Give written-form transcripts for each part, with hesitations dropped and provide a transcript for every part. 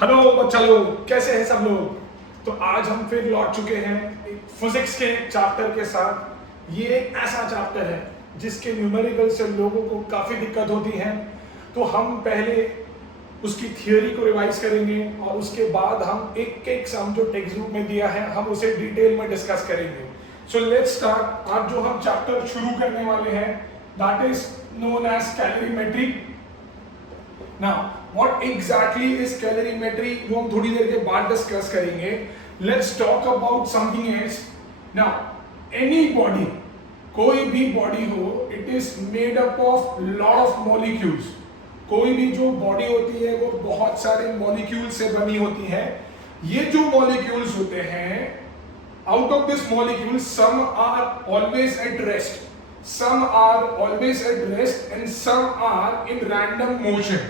Hello बच्चा लोग, कैसे हैं सब लोग। तो आज हम फिर लौट चुके हैं फिजिक्स के चैप्टर के साथ। ये एक ऐसा चैप्टर है जिसके न्यूमेरिकल से लोगों को काफ़ी दिक्कत होती है। तो हम पहले उसकी थियोरी को रिवाइज करेंगे और उसके बाद हम एक एक सम जो टेक्स्ट बुक में दिया है हम उसे डिटेल में डिस्कस करेंगे। So let's start. आज जो हम चैप्टर शुरू करने वाले हैं that is known as calorimetry. Now what exactly is calorimetry वो हम थोड़ी देर के बाद डिस्कस करेंगे। Let's talk about something else. Now any body, कोई भी बॉडी हो, it is made up of lot of molecules. कोई भी जो बॉडी होती है वो बहुत सारे मॉलिक्यूल से बनी होती है। ये जो मॉलिक्यूल्स होते हैं, out of this molecule some are always at rest, some are always at rest and some are in random motion।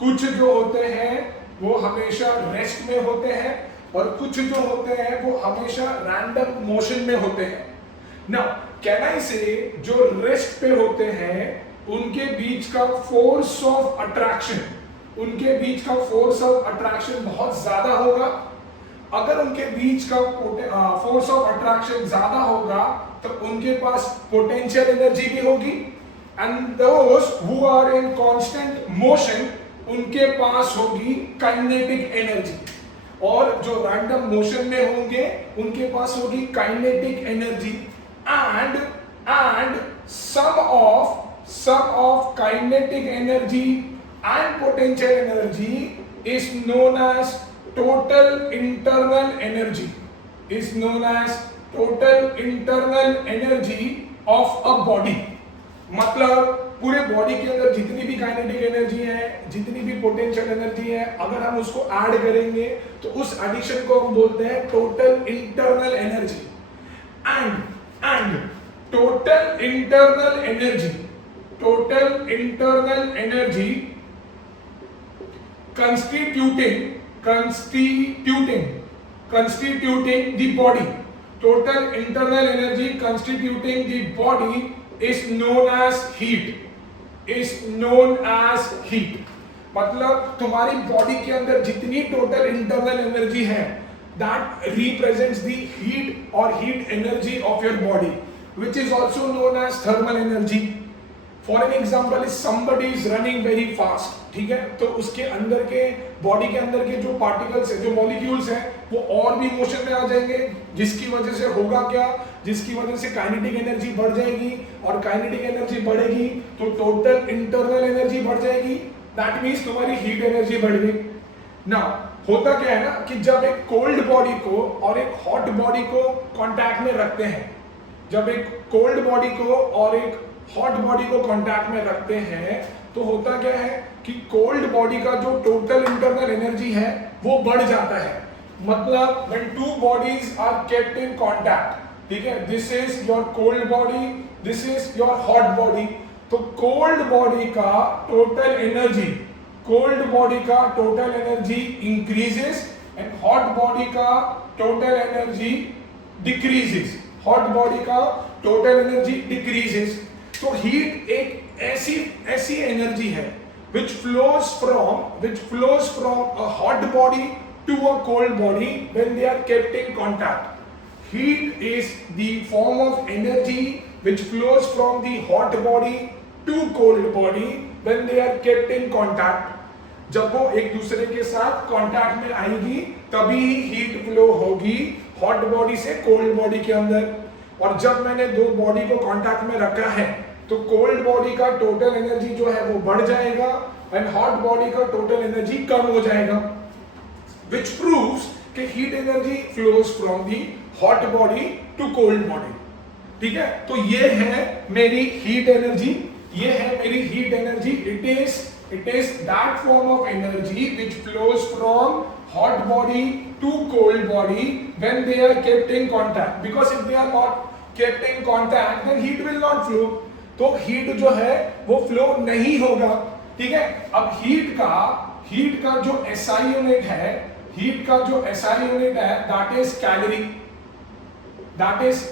कुछ जो होते हैं वो हमेशा रेस्ट में होते हैं और कुछ जो होते हैं वो हमेशा रैंडम मोशन में होते हैं। नाउ कैन आई से जो रेस्ट पे होते हैं उनके बीच का फोर्स ऑफ अट्रैक्शन, उनके बीच का फोर्स ऑफ अट्रैक्शन बहुत ज्यादा होगा। अगर उनके बीच का फोर्स ऑफ अट्रैक्शन ज्यादा होगा तो उनके पास पोटेंशियल एनर्जी भी होगी। And those who are in constant motion उनके पास होगी काइनेटिक एनर्जी। और जो रैंडम मोशन में होंगे उनके पास होगी kinetic energy. And sum of kinetic energy and potential energy is known as total internal energy, is known as total internal energy of a body। मतलब पूरे बॉडी के अंदर जितनी भी काइनेटिक एनर्जी है, जितनी भी पोटेंशियल एनर्जी है, अगर हम उसको ऐड करेंगे तो उस एडिशन को हम बोलते हैं total internal energy. And total internal energy constituting the body, total internal energy constituting the body is known as heat। मतलब तुम्हारी बॉडी के अंदर जितनी टोटल इंटरनल एनर्जी है that represents the heat or heat energy of your body, which is also known as thermal energy। For an example is somebody is running very fast, ठीक है, तो उसके अंदर के बॉडी के अंदर के जो पार्टिकल्स है, जो मॉलिक्यूल्स हैं, वो और भी मोशन में आ जाएंगे, जिसकी वजह से होगा क्या, जिसकी वजह से काइनेटिक एनर्जी बढ़ जाएगी और काइनेटिक एनर्जी बढ़ेगी तो टोटल इंटरनल एनर्जी बढ़ जाएगी। दैट मीन्स तुम्हारी हीट एनर्जी बढ़ गई। नाउ होता क्या है ना कि जब एक कोल्ड बॉडी को और एक हॉट बॉडी को कांटेक्ट में रखते हैं, जब एक कोल्ड बॉडी को और एक हॉट बॉडी को कांटेक्ट में रखते हैं तो होता क्या है कि कोल्ड बॉडी का जो टोटल इंटरनल एनर्जी है वो बढ़ जाता है। मतलब when two bodies are kept in contact, ठीक है, this is your cold body, this is your hot body, तो कोल्ड बॉडी का total energy increases and hot body का टोटल एनर्जी डिक्रीजेस, तो हीट एक ऐसी एनर्जी है which flows from a hot body to a cold body when they are kept in contact। Heat is the form of energy which flows from the hot body to cold body when they are kept in contact। जब वो एक दूसरे के साथ contact में आएगी तभी heat flow होगी हॉट बॉडी से कोल्ड बॉडी के अंदर। और जब मैंने दो बॉडी को कांटेक्ट में रखा है तो कोल्ड बॉडी का टोटल एनर्जी जो है वो बढ़ जाएगा एंड हॉट बॉडी का टोटल एनर्जी कम हो जाएगा, विच प्रूव्स कि heat energy flows from the hot body to cold body. ठीक है, तो ये है मेरी heat energy, it is that form of energy which flows from hot body to cold body when they are kept in contact, because if they are not kept in contact then heat will not flow। तो heat जो है वो flow नहीं होगा। ठीक है, अब heat का जो एसआई यूनिट है, दैट इज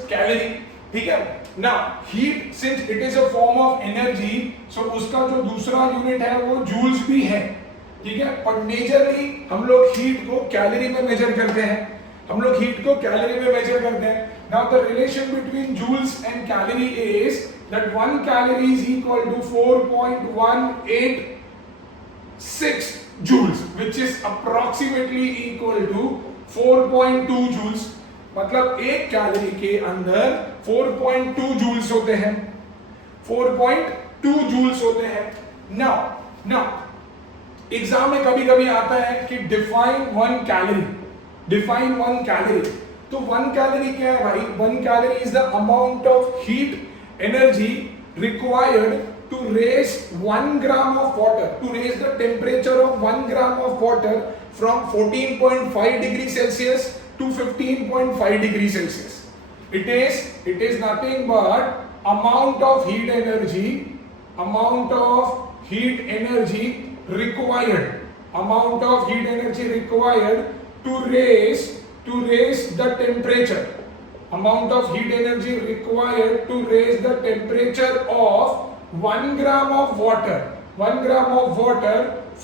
कैलोरी। ठीक है ना, heat since it is a form of energy, so उसका जो दूसरा यूनिट है वो जूल्स भी है। ठीक है, पर मेजरली हम लोग हीट को कैलोरी में मेजर करते हैं, हम लोग हीट को कैलोरी में मेजर करते हैं। Now the relation between joules and calorie is that 1 calorie is equal to 4.186 joules which is approximately equal to 4.2 joules। मतलब एक कैलोरी के अंदर 4.2 जूल्स होते हैं, 4.2 जूल्स होते हैं। नाउ एग्जाम में कभी कभी आता है कि डिफाइन 1 कैलोरी, डिफाइन 1 कैलोरी। तो 1 कैलोरी क्या है भाई? 1 calorie is the amount of heat energy required to raise 1 gram of water, to raise the temperature of 1 gram of water from 14.5 degrees Celsius to 15.5 degrees Celsius. It is nothing but amount of heat energy required, amount of heat energy required to raise the temperature, amount of heat energy required to raise the temperature of 1 gram of water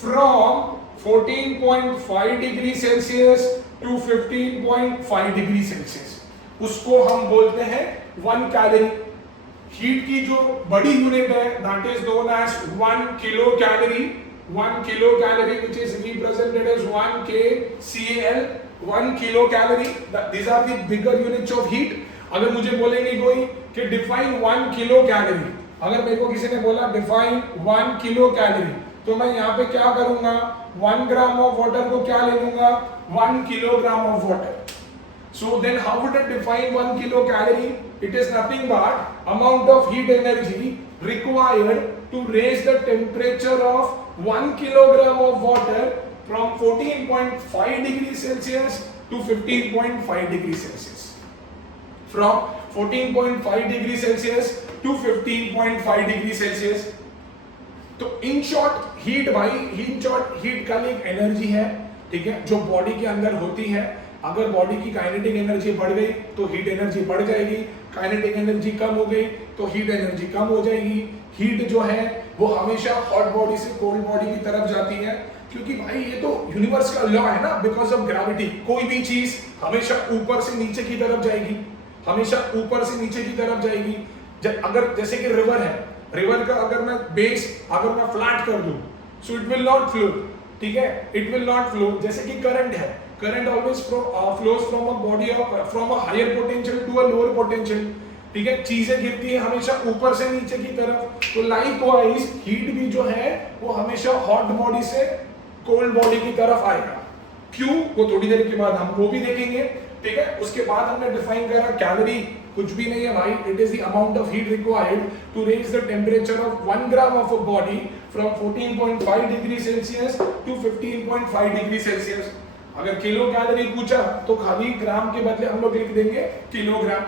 from 14.5 degree Celsius to 15.5 degree Celsius। उसको हम बोलते हैं 1 calorie. Heat की जो बड़ी unit है that is known as 1 kilo calorie, 1 kilo calorie which is represented as 1 kcal, 1 kilo calorie. These are the bigger units of heat। अगर मुझे बोलेंगे कोई कि डिफाइन 1 किलो कैलोरी, अगर मेरे को किसी ने बोला डिफाइन 1 किलो कैलोरी, तो मैं यहाँ पे क्या करूंगा? 1 ग्राम ऑफ वाटर को क्या ले लूंगा? 1 kilogram of water. So then how would I define 1 kilo calorie? It is nothing but amount of heat energy required to raise the temperature of 1 kilogram of water from 14.5 degree Celsius to 15.5 degree Celsius, from 14.5 degree Celsius to 15.5 degree Celsius. तो in short heat भाई, in short heat का एक energy है, ठीक है, जो body के अंदर होती है। अगर बॉडी की काइनेटिक एनर्जी बढ़ गई तो हीट एनर्जी बढ़ जाएगी, काइनेटिक एनर्जी कम हो गई तो हीट एनर्जी कम हो जाएगी। हीट जो है वो हमेशा हॉट बॉडी से कोल्ड बॉडी की तरफ जाती है, क्योंकि भाई ये तो यूनिवर्स का लॉ है ना, बिकॉज ऑफ ग्रेविटी। कोई भी चीज हमेशा ऊपर से नीचे की तरफ जाएगी, हमेशा ऊपर से नीचे की तरफ जाएगी। अगर जैसे कि रिवर है, रिवर का अगर मैं बेस अगर मैं फ्लैट कर दूं so it will not flow, ठीक है, इट विल नॉट फ्लो। जैसे कि करंट है, current always flows from a body from a higher potential to a lower potential, ठीक है, चीजें गिरती है हमेशा ऊपर से नीचे की तरफ। तो लाइकवाइज हीट भी जो है वो हमेशा हॉट बॉडी से कोल्ड बॉडी की तरफ आएगा। क्यों? वो थोड़ी देर के बाद हम वो भी देखेंगे, ठीक है। उसके बाद हमने डिफाइन करा कैलोरी कुछ भी नहीं है भाई, it is the amount of heat required to raise the temperature of 1 gram of a body from 14.5 degree Celsius to 15.5 degree Celsius. अगर किलो कैलोरी पूछा तो खाली ग्राम के बदले हम लोग लिख देंगे किलोग्राम।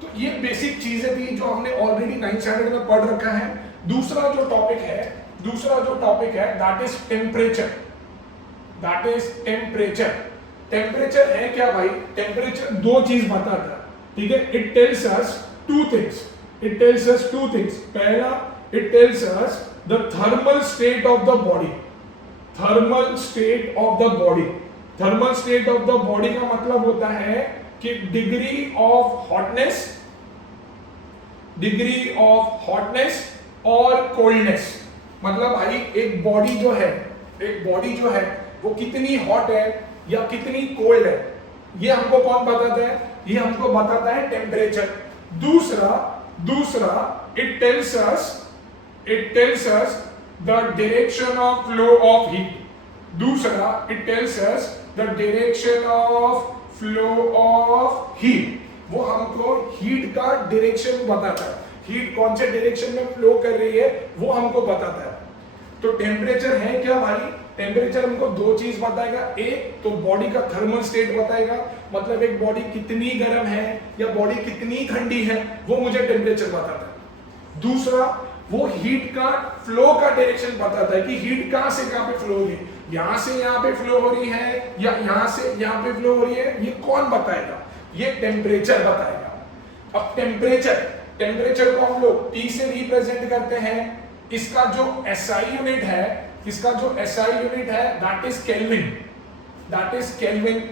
तो ये बेसिक चीजें थी जो हमने ऑलरेडी 9th स्टैंडर्ड में पढ़ रखा है। दूसरा जो टॉपिक है that is temperature, that is temperature. Temperature है क्या भाई? टेम्परेचर दो चीज बताता है, ठीक है। It tells us two things, पहला it tells us the thermal state of the body, thermal state of the body. Thermal state of the body का मतलब होता है कि डिग्री ऑफ हॉटनेस और कोल्डनेस। मतलब भाई एक बॉडी जो है वो कितनी हॉट है या कितनी कोल्ड है, ये हमको कौन बताता है? ये हमको बताता है टेम्परेचर। दूसरा it tells us the direction of flow of heat. दूसरा it tells us the direction of flow of heat. वो हमको हीट का डायरेक्शन बताता है, हीट कौन से डायरेक्शन में फ्लो कर रही है वो हमको बताता है। तो टेम्परेचर है क्या भाई? टेम्परेचर हमको दो चीज बताएगा, एक तो बॉडी का थर्मल स्टेट बताएगा, मतलब एक बॉडी कितनी गर्म है या बॉडी कितनी ठंडी है वो मुझे टेम्परेचर बताता है। दूसरा वो हीट का फ्लो का डायरेक्शन बताता है कि हीट कहां से कहां पे फ्लो हो रही है, यहां से यहां पे फ्लो हो रही है या यहां से यहां पे फ्लो हो रही है, ये कौन बताएगा? ये टेम्परेचर बताएगा। अब टेम्परेचर को हम लोग T से रिप्रेजेंट करते हैं। इसका जो SI यूनिट है इसका जो SI यूनिट है दैट इज केल्विन,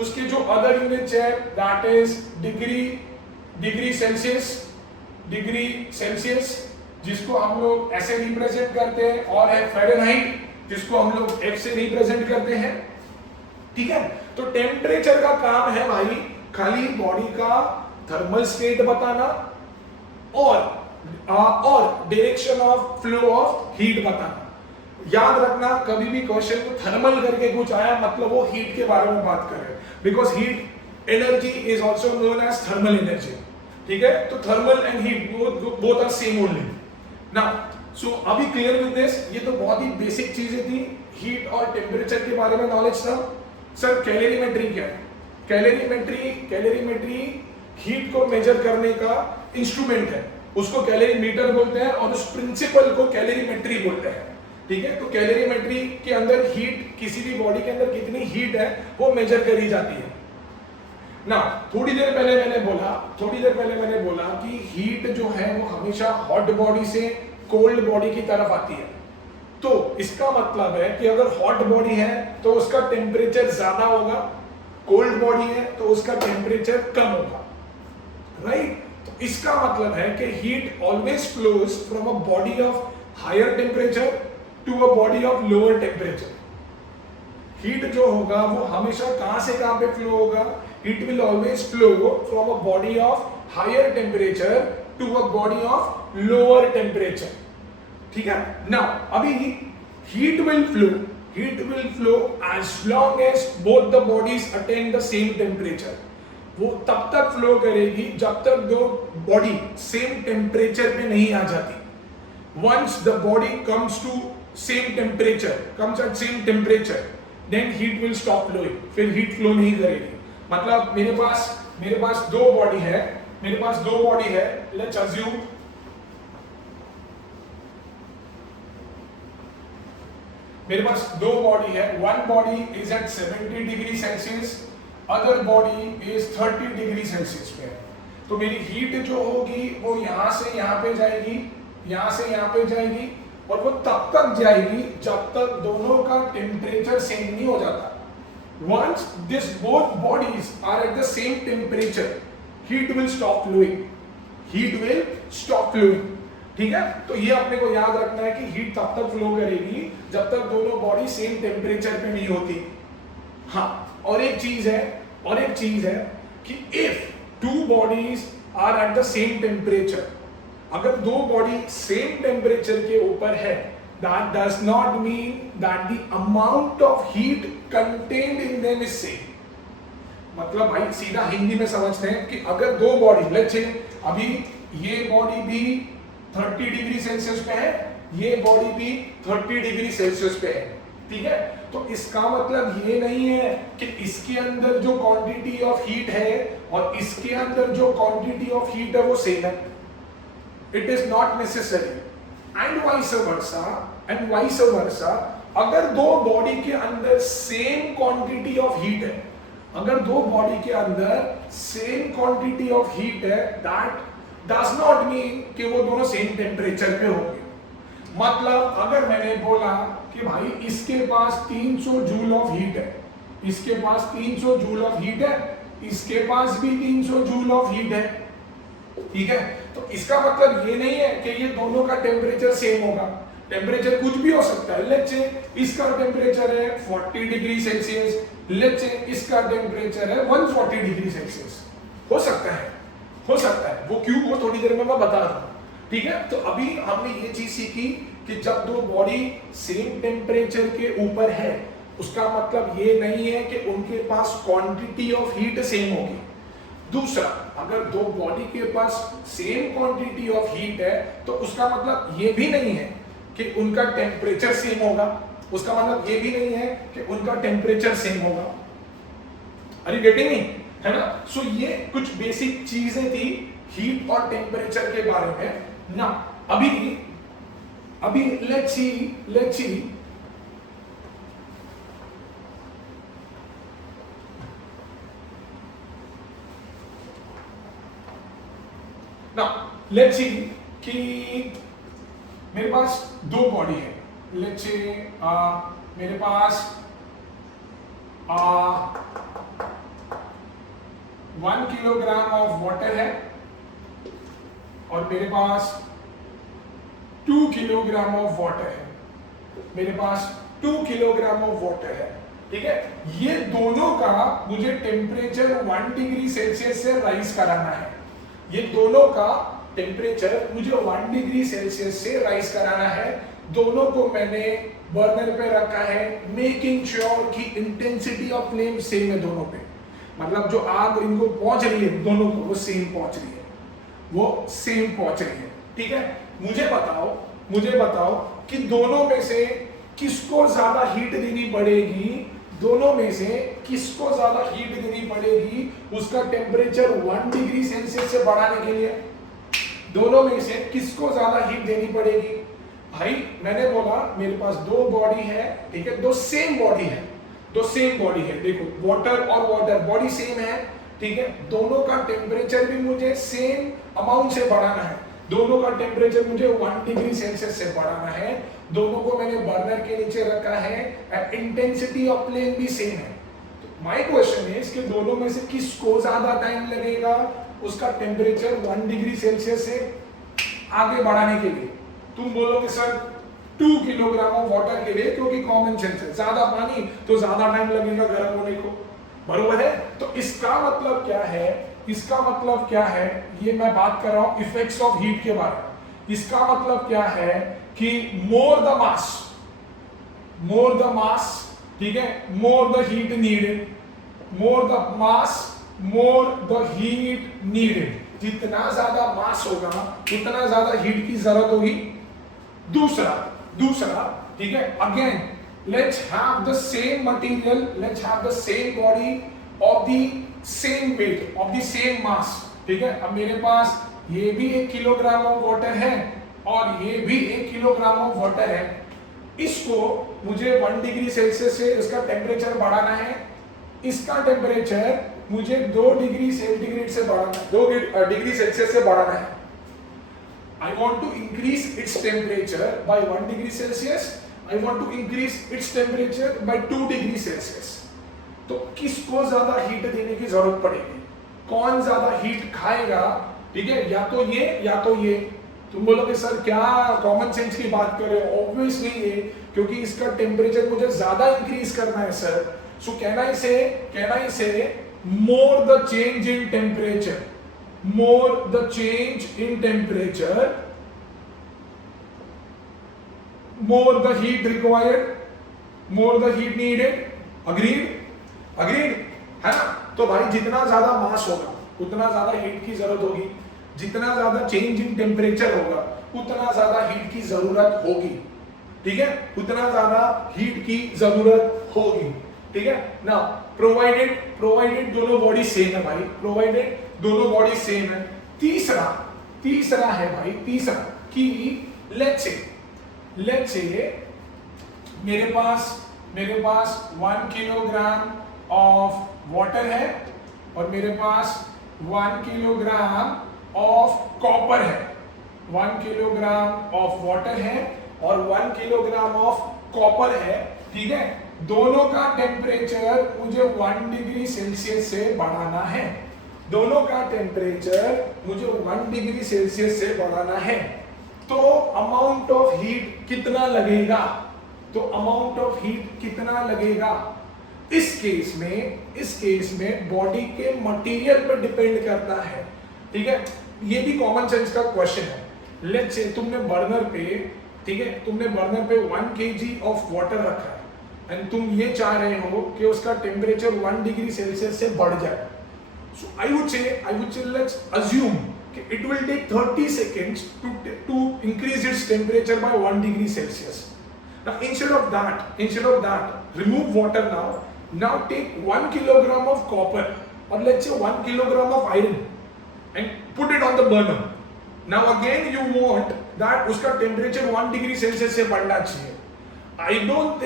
उसके जो अदर यूनिट्स है दैट इज डिग्री सेल्सियस जिसको हम लोग ऐसे रिप्रेजेंट करते हैं, और है फ़ारेनहाइट जिसको हम लोग F से रिप्रेजेंट करते हैं। ठीक है, तो टेम्परेचर का काम है भाई खाली बॉडी का थर्मल स्टेट बताना और direction of flow of heat बताना। याद रखना कभी भी क्वेश्चन को थर्मल करके कुछ आया मतलब वो हीट के बारे में बात कर रहे हैं, because heat energy is also known as thermal energy. ठीक है, तो thermal and heat both are same only. Now so अभी क्लियर विद दिस, ये तो बहुत ही बेसिक चीजें थी, हीट और टेम्परेचर के बारे में नॉलेज था। सर कैलोरीमेट्री क्या है? कैलोरीमेट्री हीट को मेजर करने का इंस्ट्रूमेंट है, उसको कैलोरीमीटर बोलते हैं और उस प्रिंसिपल को कैलोरीमेट्री बोलते हैं। ठीक है, तो कैलोरीमेट्री के अंदर हीट, किसी भी बॉडी के अंदर कितनी हीट है वो मेजर करी जाती है ना। थोड़ी देर पहले मैंने बोला कि हीट जो है वो हमेशा हॉट बॉडी से कोल्ड बॉडी की तरफ आती है। तो इसका मतलब है कि अगर हॉट बॉडी है तो उसका टेम्परेचर ज्यादा होगा, कोल्ड बॉडी है तो उसका टेम्परेचर कम होगा, राइट। तो इसका मतलब है कि heat always flows from a body of higher temperature to a body of lower temperature. Heat जो होगा वो हमेशा कहां से कहां पे फ्लो होगा? It will always flow from a body of higher temperature to a body of lower temperature. ठीक है, नाउ अभी heat will flow as long as both the bodies attain the same temperature. वो तब तक flow करेगी जब तक दो बॉडी सेम टेम्परेचर पे नहीं आ जाती। Once the body comes to same temperature, comes at same temperature, then heat will stop flowing. फिर heat flow नहीं करेगी। मतलब मेरे पास दो बॉडी है, let's assume मेरे पास दो बॉडी है, one body is at 70 degree Celsius, other body is 30 degree Celsius पे। तो मेरी हीट जो होगी वो यहां से यहां पे जाएगी, यहां से यहां पे जाएगी, और वो तब तक जाएगी जब तक दोनों का टेम्परेचर सेम नहीं हो जाता। Once this both bodies are at the same temperature, heat will stop flowing। ठीक है, तो ये अपने को याद रखना है कि हीट तब तक फ्लो करेगी जब तक दोनों बॉडी सेम टेम्परेचर पे नहीं होती। हाँ, और एक चीज है कि if two bodies are at the same temperature, अगर दो बॉडी सेम टेम्परेचर के ऊपर है, that does not mean that the amount of heat contained in them is same। मतलब भाई सीधा हिंदी में समझते हैं कि अगर दो बॉडी, लेट्स से अभी ये बॉडी भी 30 डिग्री सेल्सियस पे है, ये बॉडी भी 30 डिग्री सेल्सियस पे है। ठीक है, तो इसका मतलब ये नहीं है कि इसके अंदर जो क्वांटिटी ऑफ हीट है और इसके अंदर जो क्वांटिटी ऑफ हीट है वो सेम है। It is not necessary, and vice versa। अगर दो बॉडी के अंदर सेम क्वांटिटी ऑफ हीट है, that does not mean कि वो दोनों सेम टेम्परेचर पे होंगे। मतलब अगर मैंने बोला कि भाई इसके पास 300 जूल ऑफ हीट है, इसके पास 300 जूल ऑफ हीट है, इसके पास भी 300 जूल ऑफ हीट है। ठीक है, तो इसका मतलब ये नहीं है कि ये दोनों का टेम्परेचर सेम होगा। टेम्परेचर कुछ भी हो सकता है। लेट्स से इसका टेम्परेचर है 40 डिग्री सेल्सियस, लेट्स से इसका टेम्परेचर है 140 डिग्री सेल्सियस। हो सकता है वो क्यों, वो थोड़ी देर में मैं बता रहा हूं। ठीक है, तो अभी हमने ये चीज सीखी कि जब दो बॉडी सेम टेम्परेचर के ऊपर है उसका मतलब ये नहीं है कि उनके पास क्वांटिटी ऑफ हीट सेम होगी। दूसरा, अगर दो बॉडी के पास सेम क्वांटिटी ऑफ हीट है तो उसका मतलब ये भी नहीं है कि उनका टेम्परेचर सेम होगा, उसका मतलब ये भी नहीं है कि उनका टेम्परेचर सेम होगा। Are you getting me? है ना? सो ये कुछ बेसिक चीजें थी हीट और टेम्परेचर के बारे में ना। अभी लेट्स सी ना, लेट्स सी कि मेरे पास दो बॉडी है, लेट्स से मेरे पास 1 किलोग्राम ऑफ वाटर है और मेरे पास 2 किलोग्राम ऑफ वाटर है, मेरे पास 2 किलोग्राम ऑफ वाटर है, ठीक है। ये दोनों का मुझे टेम्परेचर 1 डिग्री सेल्सियस से राइज कराना है, ये दोनों का टेम्परेचर मुझे 1 डिग्री सेल्सियस से राइज कराना है। दोनों को मैंने बर्नर पे रखा है, मेकिंग श्योर कि इंटेंसिटी ऑफ फ्लेम सेम है दोनों पे, मतलब जो आग इनको पहुंच रही है दोनों को वो सेम पहुंच रही है, वो सेम पहुंच रही है, ठीक है। मुझे बताओ कि दोनों में से किसको ज्यादा हीट देनी पड़ेगी, दोनों में से किसको ज्यादा हीट देनी पड़ेगी उसका टेम्परेचर 1 डिग्री सेल्सियस से बढ़ाने के लिए, दोनों में से किसको ज्यादा हीट देनी पड़ेगी। भाई मैंने बोला मेरे पास दो बॉडी है, ठीक है, दो सेम बॉडी है, देखो वाटर और वाटर बॉडी सेम है, ठीक है, दोनों का टेम्परेचर भी मुझे सेम अमाउंट से बढ़ाना है, दोनों का टेम्परेचर मुझे 1 डिग्री सेल्सियस से बढ़ाना है, दोनों को मैंने बर्नर के नीचे रखा है, इंटेंसिटी ऑफ फ्लेम भी सेम है। तो माय क्वेश्चन है इसके दोनों में से किसको ज्यादा टाइम लगेगा उसका टेम्परेचर 1 डिग्री सेल्सियस से आगे बढ़ाने के लिए। तुम बोलोगे सर 2 किलोग्राम ऑफ वाटर के लिए, क्योंकि कॉमन सेंस है, ज्यादा पानी तो ज्यादा टाइम लगेगा गर्म होने को, बरोबर है। तो इसका मतलब क्या है, इसका मतलब क्या है, ये मैं बात कर रहा हूं इफेक्ट्स ऑफ हीट के बारे में। इसका मतलब क्या है कि मोर द मास, ठीक है, more the heat needed, more the mass more the heat needed, जितना ज्यादा मास होगा उतना ज्यादा हीट की जरूरत होगी। दूसरा ठीक है, again let's have the same material, let's have the same body of the same weight of the same mass, ठीक है। अब मेरे पास ये भी 1 किलोग्राम ऑफ वाटर है और ये भी 1 किलोग्राम ऑफ वाटर है, इसको मुझे 1 डिग्री सेल्सियस से इसका टेम्परेचर बढ़ाना है, इसका टेम्परेचर मुझे 2 डिग्री सेंटीग्रेड से बढ़ाना है, 2 डिग्री सेल्सियस से बढ़ाना है। I want to increase its temperature by 1 degree Celsius. I want to increase its temperature by 2 degree Celsius. तो किसको ज्यादा हीट देने की जरूरत पड़ेगी, कौन ज्यादा हीट खाएगा, ठीक है, या तो ये। तुम बोलोगे सर क्या कॉमन सेंस की बात कर रहे हो, ऑब्वियसली ये, क्योंकि इसका टेम्परेचर मुझे ज्यादा इंक्रीज करना है सर। सो कैन आई से more the change in temperature, more the change in temperature, more the heat required, more the heat needed, agreed है ना। तो भाई जितना ज्यादा मास होगा उतना ज्यादा हीट की जरूरत होगी, जितना ज्यादा चेंज इन टेम्परेचर होगा उतना ज्यादा हीट की जरूरत होगी, ठीक है, उतना ज्यादा हीट की जरूरत होगी, ठीक है ना। प्रोवाइडेड दोनों बॉडी सेम है भाई, प्रोवाइडेड दोनों बॉडी सेम है। तीसरा है भाई, तीसरा कि लेट्स से मेरे पास 1 किलोग्राम ऑफ वाटर है और मेरे पास 1 किलोग्राम ऑफ कॉपर है, 1 किलोग्राम ऑफ वाटर है और 1 किलोग्राम ऑफ कॉपर है, ठीक है। दोनों का टेम्परेचर मुझे 1 डिग्री सेल्सियस से बढ़ाना है, दोनों का टेम्परेचर मुझे 1 डिग्री सेल्सियस से बढ़ाना है। तो अमाउंट ऑफ हीट कितना लगेगा, इस केस में बॉडी के मटेरियल पर डिपेंड करता है, ठीक है। ये भी कॉमन सेंस का क्वेश्चन है। लेट्स से तुमने बर्नर पे 1 kg ऑफ वाटर रखा है एंड तुम ये चाह रहे हो कि उसका टेम्परेचर 1 डिग्री सेल्सियस से बढ़ जाए। So I would say let's assume कि it will take 30 seconds to increase its temperature by 1 degree Celsius. Now instead of that remove water now take 1 kilogram of copper or let's say 1 kilogram of iron and put it on the burner. Now again you want that उसका temperature 1 degree Celsius से बढ़ना चाहिए। I don't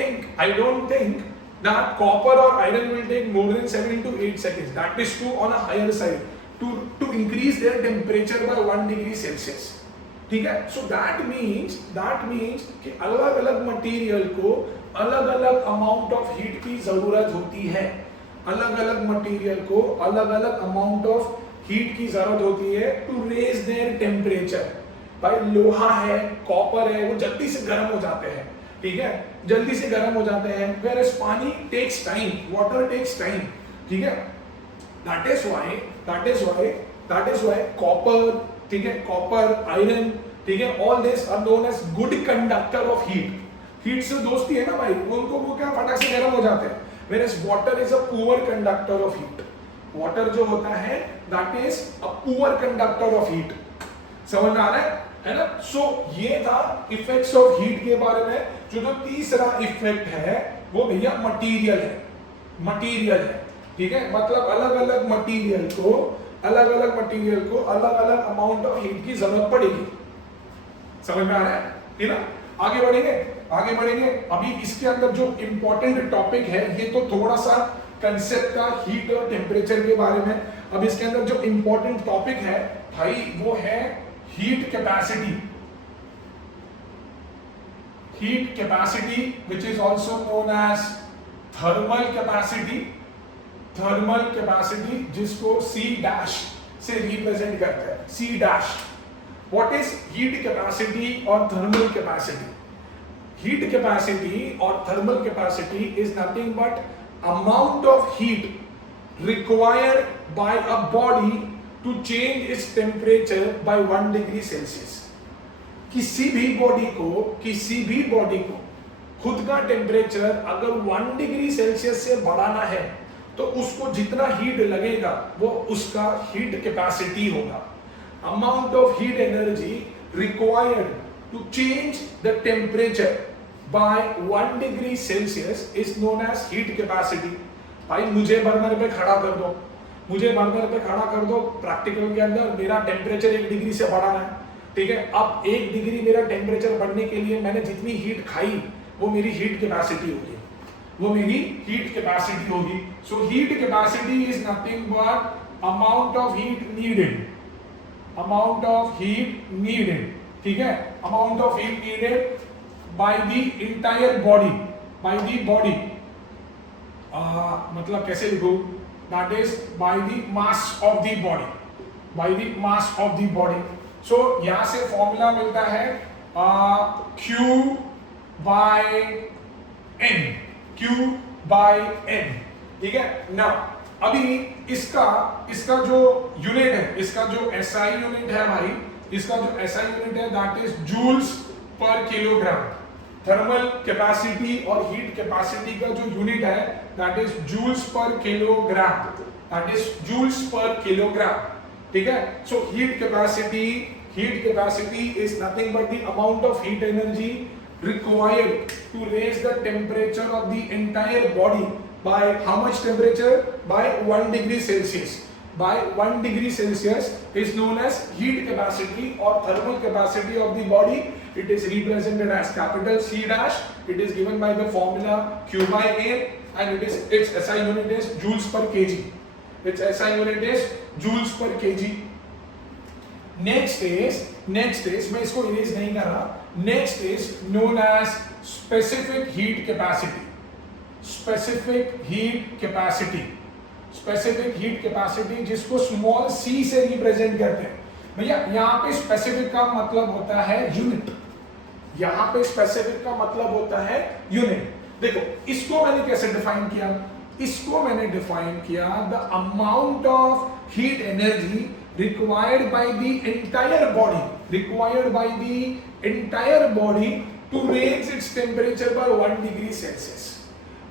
think that copper or iron will take more than 7 to 8 seconds. That is too on a higher side to increase their temperature by 1 degree Celsius. ठीक है। So that means कि अलग अलग material को अलग अलग amount of heat की जरूरत होती है। अलग अलग मटेरियल को अलग अलग अमाउंट ऑफ हीट की जरूरत होती है टू रेज देयर टेम्परेचर। भाई लोहा है, कॉपर है, वो जल्दी से गर्म हो जाते हैं, ठीक है, जल्दी से गर्म हो जाते हैं। whereas पानी takes time, water takes time, ठीक है। दैट इज व्हाई कॉपर, ठीक है, कॉपर, आयरन, ठीक है, all this are known as good conductor of heat. Heat से दोस्ती है ना भाई, उनको वो क्या फटाक से गर्म हो जाते हैं। whereas water is a poor conductor of heat. Water जो होता है that is a poor conductor of heat. समझ में आ रहा है ना। सो ये था इफेक्ट्स ऑफ हीट के बारे में। जो तीसरा इफेक्ट है वो भैया मटेरियल है, मटेरियल है, ठीक है। मतलब अलग अलग मटेरियल को अलग अलग अमाउंट ऑफ हीट की जरूरत पड़ेगी। समझ में आ रहा है, ठीक है ना। आगे बढ़ेंगे। अभी इसके अंदर जो इंपॉर्टेंट टॉपिक है, ये तो थोड़ा सा कंसेप्ट का हीट और टेम्परेचर के बारे में। अब इसके अंदर जो इंपॉर्टेंट टॉपिक है भाई वो है heat capacity. Heat capacity which is also known as thermal capacity. Thermal capacity जिसको C डैश से रिप्रेजेंट करते हैं, C dash. What is heat capacity और थर्मल कैपेसिटी? हीट कैपेसिटी और thermal capacity is nothing but amount of heat required by a body to change its temperature by 1 degree Celsius। किसी भी body को खुद का temperature अगर 1 degree Celsius से बढ़ाना है तो उसको जितना हीट लगेगा वो उसका हीट कैपेसिटी होगा। Amount of heat energy required to change the temperature by 1 degree Celsius is known as heat capacity। भाई मुझे बर्नर पे खड़ा कर दो, प्रैक्टिकल के अंदर मेरा टेम्परेचर 1 डिग्री से बढ़ाना है, ठीक है। अब 1 डिग्री मेरा टेम्परेचर बढ़ने के लिए मैंने जितनी हीट खाई वो मेरी हीट कैपेसिटी होगी, सो heat capacity is nothing but amount of heat needed, ठीक है, amount of heat needed by the entire body, मतलब कैसे लिखूं? That is by the mass of the body, so यहां से फॉर्मूला मिलता है Q by N, ठीक है ना। अभी इसका जो यूनिट है, इसका जो SI यूनिट है भाई, इसका जो SI यूनिट है that is joules per kilogram. Thermal capacity और हीट कैपेसिटी का जो यूनिट है that is joules per kilogram, ठीक है। So heat capacity is nothing but the amount of heat energy required to raise the temperature of the entire body by how much temperature? By 1 degree Celsius. By 1 degree Celsius is known as heat capacity or thermal capacity of the body. It is represented as capital C dash. It is given by the formula Q by N, and its SI unit is joules per kg. Its SI unit is joules per kg. Next is मैं इसको erase नहीं कर रहा। Next is known as specific heat capacity. Specific heat capacity जिसको small c से represent करते हैं। भैया यहाँ पे स्पेसिफिक का मतलब होता है यूनिट। यहाँ पे स्पेसिफिक का मतलब होता है यूनिट। देखो इसको मैंने कैसे डिफाइन किया? इसको मैंने डिफाइन किया the amount of heat energy required by the entire body to raise its temperature by 1 degree Celsius।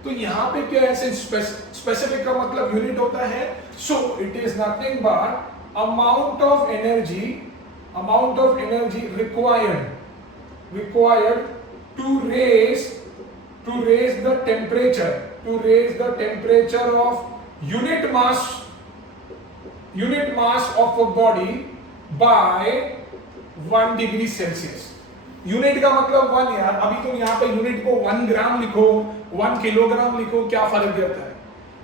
तो यहाँ पे क्या है? स्पेसिफिक का मतलब यूनिट होता है। सो it is nothing but amount of energy required to raise the temperature of unit mass of a body by 1 degree Celsius। Unit का मतलब 1 यार। अभी तुम यहाँ पे यूनिट को 1 ग्राम लिखो, 1 किलोग्राम लिखो, क्या फर्क देता है?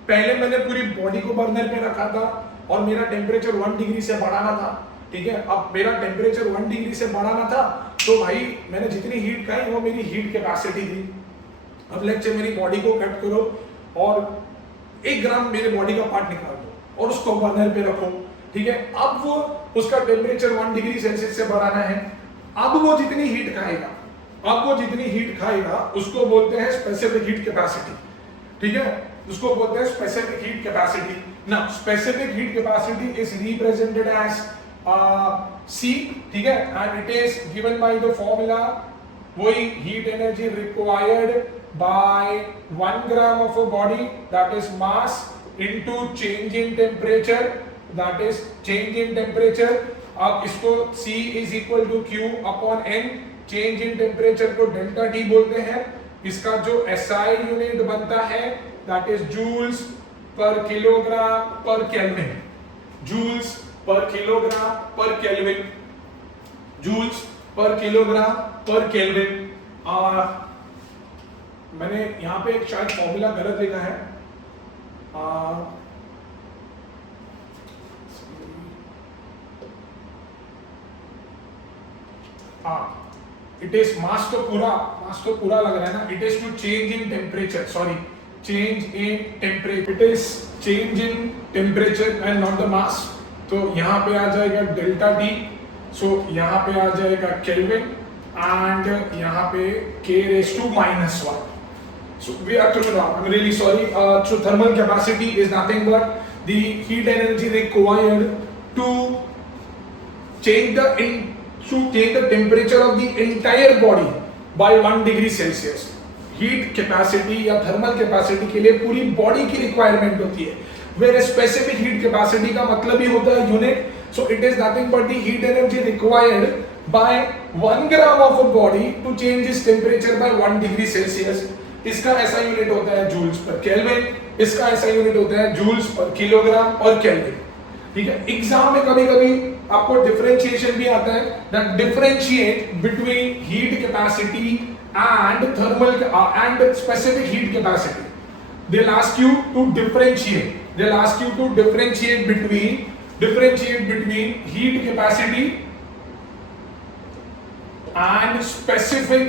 पहले मैंने पूरी बॉडी को बर्नर पे रखा था और मेरा टेम्परेचर 1 डिग्री से बढ़ाना था, ठीक है। अब मेरा टेम्परेचर 1 डिग्री से बढ़ाना था, तो भाई मैंने जितनी हीट खाई वो मेरी हीट कैपेसिटी थी। अब लेट्स से मेरी बॉडी को कट करो और 1 ग्राम मेरे बॉडी का पार्ट निकाल दो और उसको बर्नर पे रखो, ठीक है। अब वो उसका टेम्परेचर 1 डिग्री सेल्सियस से बढ़ाना है। अब वो जितनी हीट खाएगा उसको बोलते हैं स्पेसिफिक हीट कैपेसिटी, ठीक है। उसको बोलते हैं specific heat capacity. Now specific heat capacity is represented as C, ठीक है, and it is given by the formula, वही heat energy required by 1 gram of a body, that is mass, into change in temperature, that is change in temperature. अब इसको C is equal to Q upon N, change in temperature को delta T बोलते हैं। इसका जो SI unit बनता है that is joules per kilogram per kelvin, joules per kilogram per kelvin, joules per kilogram per kelvin. मैंने यहां पे शायद फॉर्मूला गलत लिखा है, इट इज मास तो पूरा लग रहा है ना, it is to change in temperature, sorry, change in temperature, it is change in temperature and not the mass. तो यहां पे आ जाएगा डेल्टा टी, सो यहां पे आ जाएगा केल्विन एंड यहां पे k raised to -1. So we are to know, I'm really sorry, so thermal capacity is nothing but the heat energy required to change the temperature of the entire body by 1 degree Celsius. Heat capacity या thermal capacity के लिए पूरी body की requirement होती है, where specific heat capacity का मतलब ही होता है unit. So it is nothing but the heat energy required by 1 gram of a body to change its temperature by 1 degree Celsius. इसका ऐसा यूनिट होता है जूल्स पर केल्विन, इसका ऐसा यूनिट होता है joules per kilogram per kelvin, ठीक है। एग्जाम में कभी कभी आपको डिफरेंशिएशन भी आता है, that differentiate between heat capacity and thermal and specific heat capacity. They'll ask you to differentiate between heat capacity and specific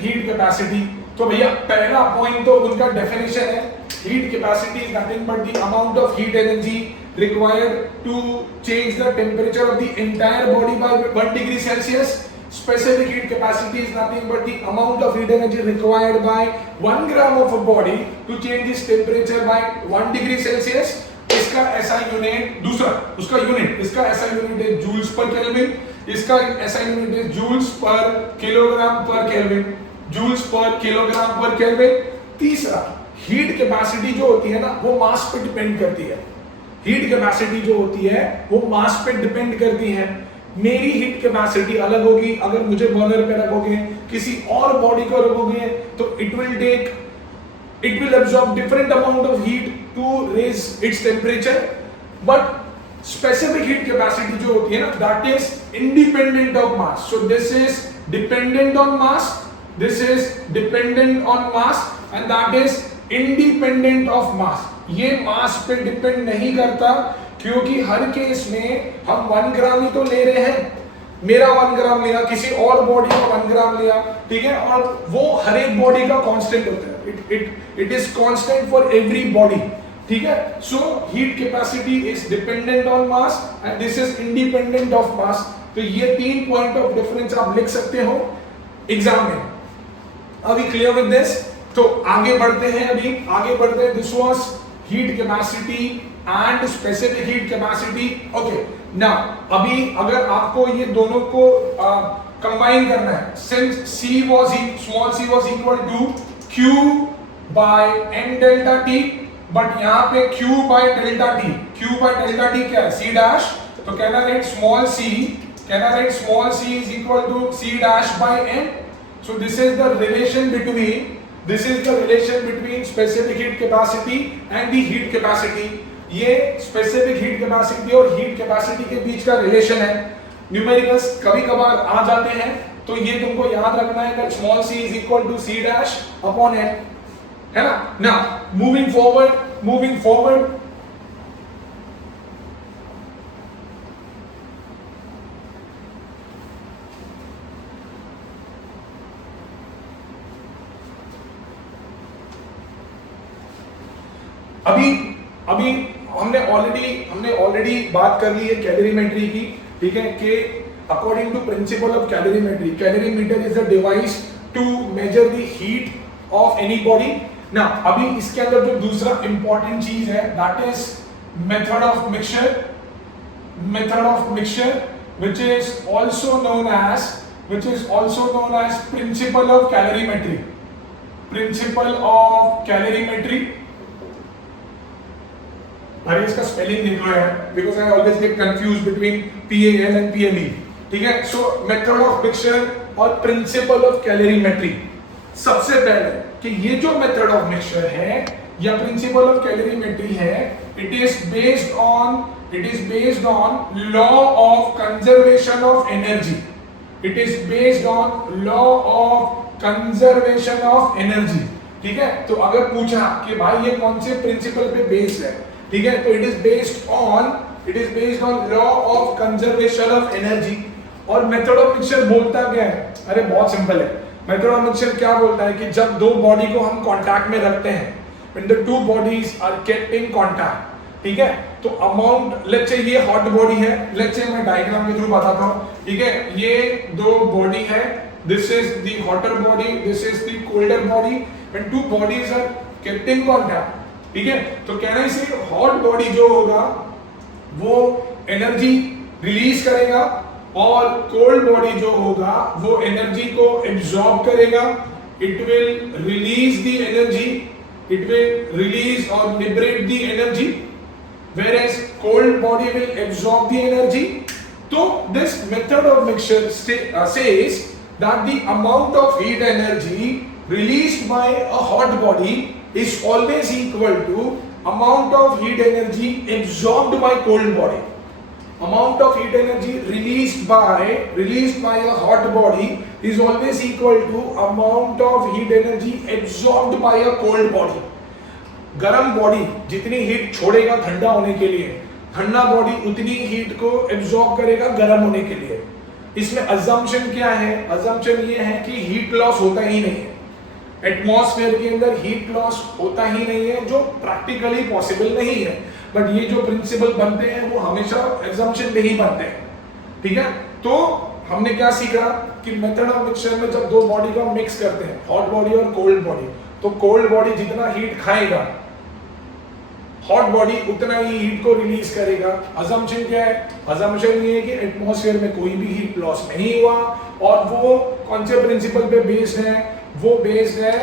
heat capacity. तो भैया पहला पॉइंट तो उनका डेफिनेशन है, heat capacity is nothing but the amount of heat energy required to change the temperature of the entire body by 1 degree Celsius. Specific heat capacity is nothing but the amount of heat energy required by 1 gram of a body to change its temperature by 1 degree Celsius. इसका ऐसा unit, दूसरा उसका unit, इसका ऐसा unit है joules per kelvin, इसका ऐसा unit है joules per kilogram per kelvin, joules per kilogram per kelvin. तीसरा, हीट कैपेसिटी जो होती है ना वो मास पे डिपेंड करती है। हीट कैपेसिटी जो होती है वो मास पे डिपेंड करती है। मेरी हीट कैपेसिटी अलग होगी, अगर मुझे बर्नर पे रखोगे, किसी और बॉडी को रखोगे तो it will absorb different amount of heat to raise its temperature. But specific heat capacity जो होती है ना that is independent of mass. So this is dependent on mass, this is dependent on mass and that is independent of mass. ये mass पे depend नहीं करता, क्योंकि हर case में हम 1 ग्राम ही तो ले रहे हैं। मेरा 1 ग्राम लिया, किसी और बॉडी का 1 ग्राम लिया, ठीक है, और वो हर एक बॉडी का कांस्टेंट होता है, it is constant for every body, ठीक है। So heat capacity is dependent on mass and this is independent of मास। तो ये 3 पॉइंट ऑफ डिफरेंस आप लिख सकते हो एग्जाम में। अभी क्लियर विद दिस? तो आगे बढ़ते हैं, this was heat capacity and specific heat capacity. Okay, now अभी अगर आपको ये दोनों को कंबाइन करना है, since small c was equal to q by n delta t, but यहाँ पे q बाय डेल्टा t क्या है? c dash. तो can I write small c is equal to c dash by n। So this is the relation between specific heat capacity and the heat capacity. ये specific heat capacity और heat capacity के बीच का relation है। Numericals कभी कभार आ जाते हैं, तो ये तुमको याद रखना है कि small c is equal to c dash upon n, है ना। नाउ मूविंग फॉरवर्ड अभी अभी हमने ऑलरेडी बात कर ली है कैलोरीमेट्री की, ठीक है, कि according to principle of calorimetry, calorimeter is a device to measure the heat of any body. ना अभी इसके अंदर जो दूसरा इंपॉर्टेंट चीज है that is method of mixture which is also known as principle of calorimetry, अरे इसका स्पेलिंग देख लो यार, because I always get confuse between PAL and PLE, ठीक है। सो मेथड ऑफ मिक्सचर और प्रिंसिपल ऑफ कैलोरीमेट्री। सबसे पहले कि ये जो मेथड ऑफ मिक्सचर है या प्रिंसिपल ऑफ कैलोरीमेट्री है, it is based on law of conservation of energy. It is based on law of conservation of energy, ठीक है। तो अगर पूछा कि भाई ये कौन से प्रिंसिपल पे बेस्ड है, ठीक है, तो it is based on law of conservation of energy. और मेथड ऑफ मिक्सचर बोलता क्या है? अरे बहुत सिंपल है। मेथड ऑफ मिक्सचर क्या बोलता है कि जब दो बॉडी को हम कांटेक्ट में रखते हैं, when the two bodies are kept in contact, ठीक है, तो अमाउंट, लेट्स से ये हॉट बॉडी है, लेट्स से मैं डायग्राम के थ्रू बताता हूं, ठीक है, ये दो बॉडी है, this is the hotter body, this is the colder body, when two bodies are kept in contact, ठीक है, तो कहना इसे हॉट बॉडी जो होगा वो एनर्जी रिलीज करेगा और कोल्ड बॉडी जो होगा वो एनर्जी को एब्जॉर्ब करेगा। It will release the energy, it will release or liberate the energy, whereas cold body will absorb the energy. So this method of mixture says that the amount of heat energy released by a hot body is always equal to amount of heat energy absorbed by cold body. Amount of heat energy released by a hot body is always equal to amount of heat energy absorbed by a cold body. गरम body जितनी heat छोड़ेगा ठंडा होने के लिए, ठंडा body उतनी heat को एब्जॉर्ब करेगा गरम होने के लिए। इसमें अजम्पशन क्या है? अजम्पशन ये है कि हीट लॉस होता ही नहीं है, एटमॉस्फेयर के अंदर हीट लॉस होता ही नहीं है, जो प्रैक्टिकली पॉसिबल नहीं है। बट ये जो प्रिंसिपल बनते हैं वो हमेशा एग्जाम्पशन पे ही बनते हैं, ठीक है। तो हमने क्या सीखा कि मेथड ऑफ मिक्सचर में जब दो बॉडी को हम मिक्स करते हैं, हॉट बॉडी और कोल्ड बॉडी, तो कोल्ड बॉडी जितना हीट खाएगा हॉट बॉडी उतना ही हीट को रिलीज करेगा। अजम्पशन क्या है? अजम्पशन ये है कि एटमॉस्फेयर में कोई भी हीट लॉस नहीं हुआ, और वो कौन से प्रिंसिपल पे बेस्ड है? वो बेस्ड है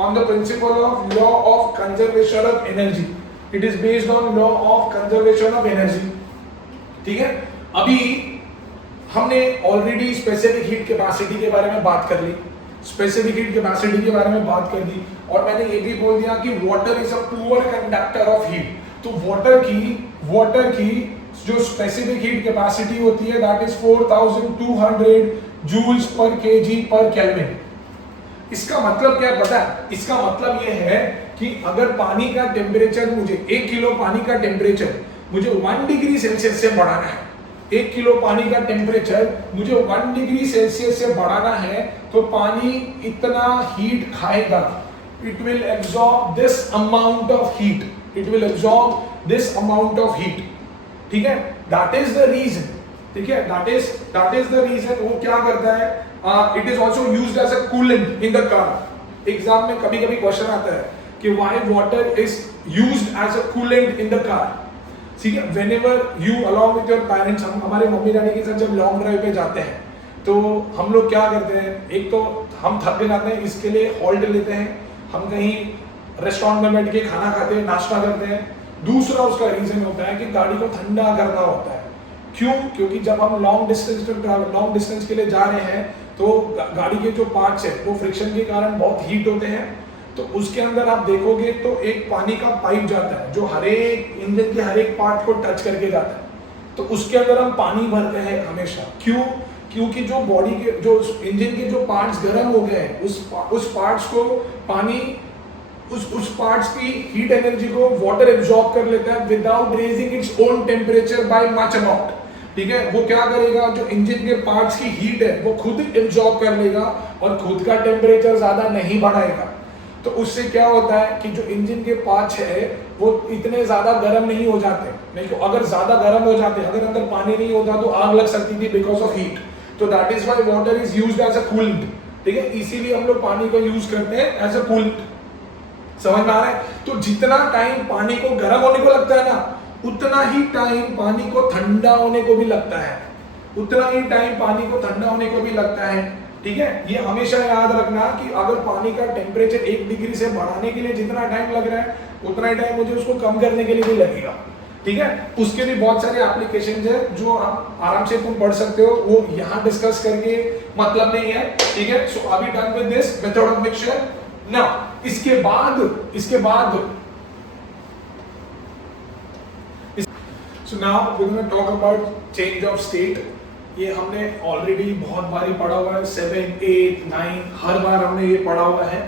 on the principle of law of conservation of energy. It is based on law of conservation of energy, ठीक है। अभी हमने ऑलरेडी स्पेसिफिक हीट कैपेसिटी के बारे में बात कर ली, स्पेसिफिक हीट कैपेसिटी के बारे में बात कर दी, और मैंने ये भी बोल दिया कि water is a poor conductor of heat. तो वाटर की जो स्पेसिफिक हीट कैपेसिटी होती है that is 4200 joules per KG per kelvin. इसका मतलब क्या पता है? इसका मतलब ये है कि अगर पानी का टेम्परेचर मुझे 1 किलो पानी का टेम्परेचर मुझे 1 डिग्री सेल्सियस से बढ़ाना है, 1 किलो पानी का टेम्परेचर मुझे 1 डिग्री सेल्सियस से बढ़ाना है, तो पानी इतना हीट खाएगा, it will absorb this amount of heat, it will absorb this amount of heat, ठीक है। दैट इज द रीजन, ठीक है, दैट इज द रीजन। वो क्या करता है? It is also used as a coolant in the car. Exam में कभी कभी क्वेश्चन आता है कि why water is used as a coolant in the car, ठीक है। Whenever you along with your parents, हम हमारे मम्मी डैडी के साथ जब लॉन्ग ड्राइव पे जाते हैं तो हम लोग क्या करते हैं? एक तो हम थक जाते हैं, इसके लिए हॉल्ट लेते हैं, हम कहीं रेस्टोरेंट में बैठ के खाना खाते हैं, नाश्ता करते हैं। दूसरा उसका रीजन होता है कि गाड़ी को ठंडा करना होता है। क्यों? क्योंकि जब हम लॉन्ग डिस्टेंस के लिए जा रहे हैं तो गाड़ी के जो पार्ट्स है वो फ्रिक्शन के कारण बहुत हीट होते हैं, तो उसके अंदर आप देखोगे तो एक पानी का पाइप जाता है जो हर एक इंजन के हर एक पार्ट को टच करके जाता है, तो उसके अंदर हम पानी भरते हैं हमेशा। क्यों? क्योंकि जो बॉडी के जो इंजन के जो पार्ट्स गर्म हो गए हैं, उस पार्ट्स को पानी उस पार्ट्स की हीट एनर्जी को वाटर एब्जॉर्ब कर लेता है without raising its own temperature by much amount, ठीक है। वो क्या करेगा? जो इंजन के पार्ट्स की हीट है वो खुद एब्जॉर्ब कर लेगा और खुद का टेम्परेचर ज्यादा नहीं बढ़ाएगा। तो उससे क्या होता है कि जो इंजन के पार्ट्स है वो इतने ज्यादा गर्म नहीं हो जाते। नहीं तो अगर ज्यादा गर्म हो जाते, अगर अंदर पानी नहीं होता तो आग लग सकती थी बिकॉज ऑफ हीट। तो that is why water is used as a coolant, ठीक है, इसीलिए हम लोग पानी को यूज करते हैं एज अ कूलेंट। समझ में आ रहा है? तो जितना टाइम पानी को गर्म होने को लगता है ना, उतना ही टाइम पानी को ठंडा होने को भी लगता है, उतना ही टाइम पानी को ठंडा होने को भी लगता है, ठीक है। ये हमेशा याद रखना कि अगर पानी का टेम्परेचर 1 डिग्री से बढ़ाने के लिए जितना टाइम लग रहा है, उतना ही टाइम मुझे उसको कम करने के लिए भी लगेगा, ठीक है। उसके भी बहुत सारे एप्लीकेशंस है जो आप आराम से तुम पढ़ सकते हो, वो यहाँ डिस्कस करके मतलब नहीं है, ठीक है। सो अभी done with this method of mixture. Now इसके बाद so now we gonna talk about change of state. ये हमने ऑलरेडी बहुत बारी पढ़ा हुआ है, 7, 8, 9 हर बार हमने ये पढ़ा हुआ है।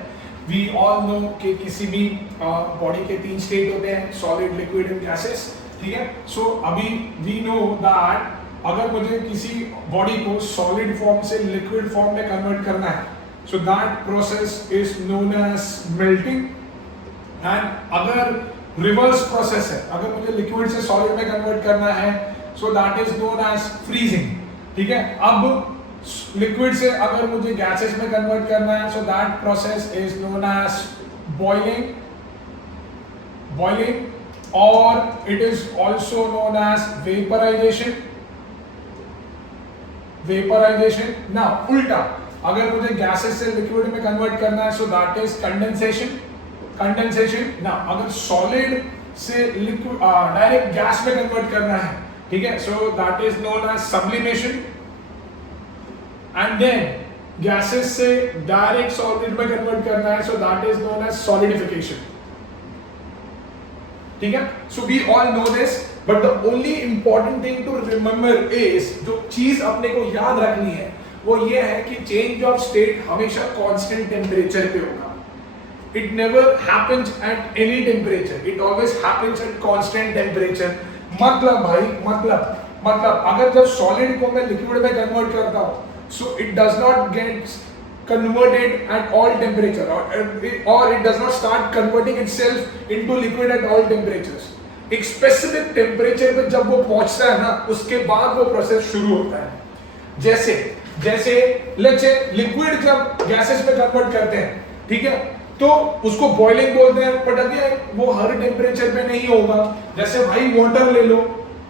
वी ऑल नो कि किसी भी बॉडी के 3 स्टेट होते हैं, सॉलिड, लिक्विड एंड गैसेस, ठीक है। सो अभी वी नो दैट अगर मुझे किसी बॉडी को सॉलिड फॉर्म से लिक्विड फॉर्म में कन्वर्ट करना है, so that process is known as melting. And अगर रिवर्स प्रोसेस है, अगर मुझे लिक्विड से सॉलिड में कन्वर्ट करना है, so that is known as freezing, ठीक है। अब लिक्विड से अगर मुझे गैसेस में कन्वर्ट करना है, so that process is known as boiling, और it is also known as vaporisation. ना उल्टा, अगर मुझे गैसेस से लिक्विड में कन्वर्ट करना है, सो दैट इज कंडेंसेशन। ना अगर सॉलिड से लिक्विड डायरेक्ट गैस में कन्वर्ट करना है, ठीक है, so that is known as sublimation. And then gases से डायरेक्ट सॉलिड में कन्वर्ट करना है, so that is known as solidification, ठीक है। So we all know this, but the only important thing to remember is, जो चीज अपने को याद रखनी है वो ये है कि चेंज ऑफ स्टेट हमेशा कांस्टेंट टेम्परेचर पे होगा। It never happens at any temperature. It always happens at constant temperature. मतलब भाई, मतलब अगर जब सॉलिड को मैं लिक्विड में कन्वर्ट करता हूँ, so it does not get converted at all temperature, or it does not start converting itself into liquid at all temperatures. एक स्पेसिफिक टेम्परेचर पे जब वो पहुंचता है ना, उसके बाद वो प्रोसेस शुरू होता है। जैसे लेट्स से लिक्विड जब गैसेस में कन्वर्ट करते हैं, ठीक है, तो उसको बॉइलिंग बोलते हैं, बट अगेन वो हर टेम्परेचर पे नहीं होगा। जैसे भाई वाटर ले लो,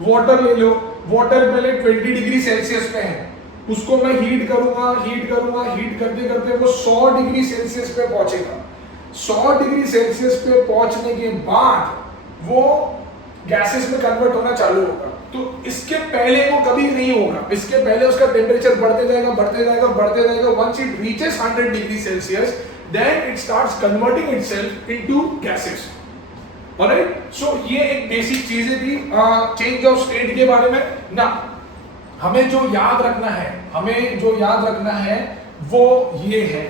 वाटर पहले 20 डिग्री सेल्सियस पे है, उसको मैं हीट करूंगा, हीट करते करते वो 100 डिग्री सेल्सियस पे पहुंचेगा। 100 डिग्री सेल्सियस पे पहुंचने के बाद वो गैसेस में कन्वर्ट होना चालू होगा। तो इसके पहले वो कभी नहीं होगा, इसके पहले उसका टेम्परेचर बढ़ते जाएगा। Once it reaches 100 degree Celsius, then it starts converting itself into gases. Alright? So ये एक बेसिक चीजें थी चेंज ऑफ स्टेट के बारे में ना। हमें जो याद रखना है वो ये है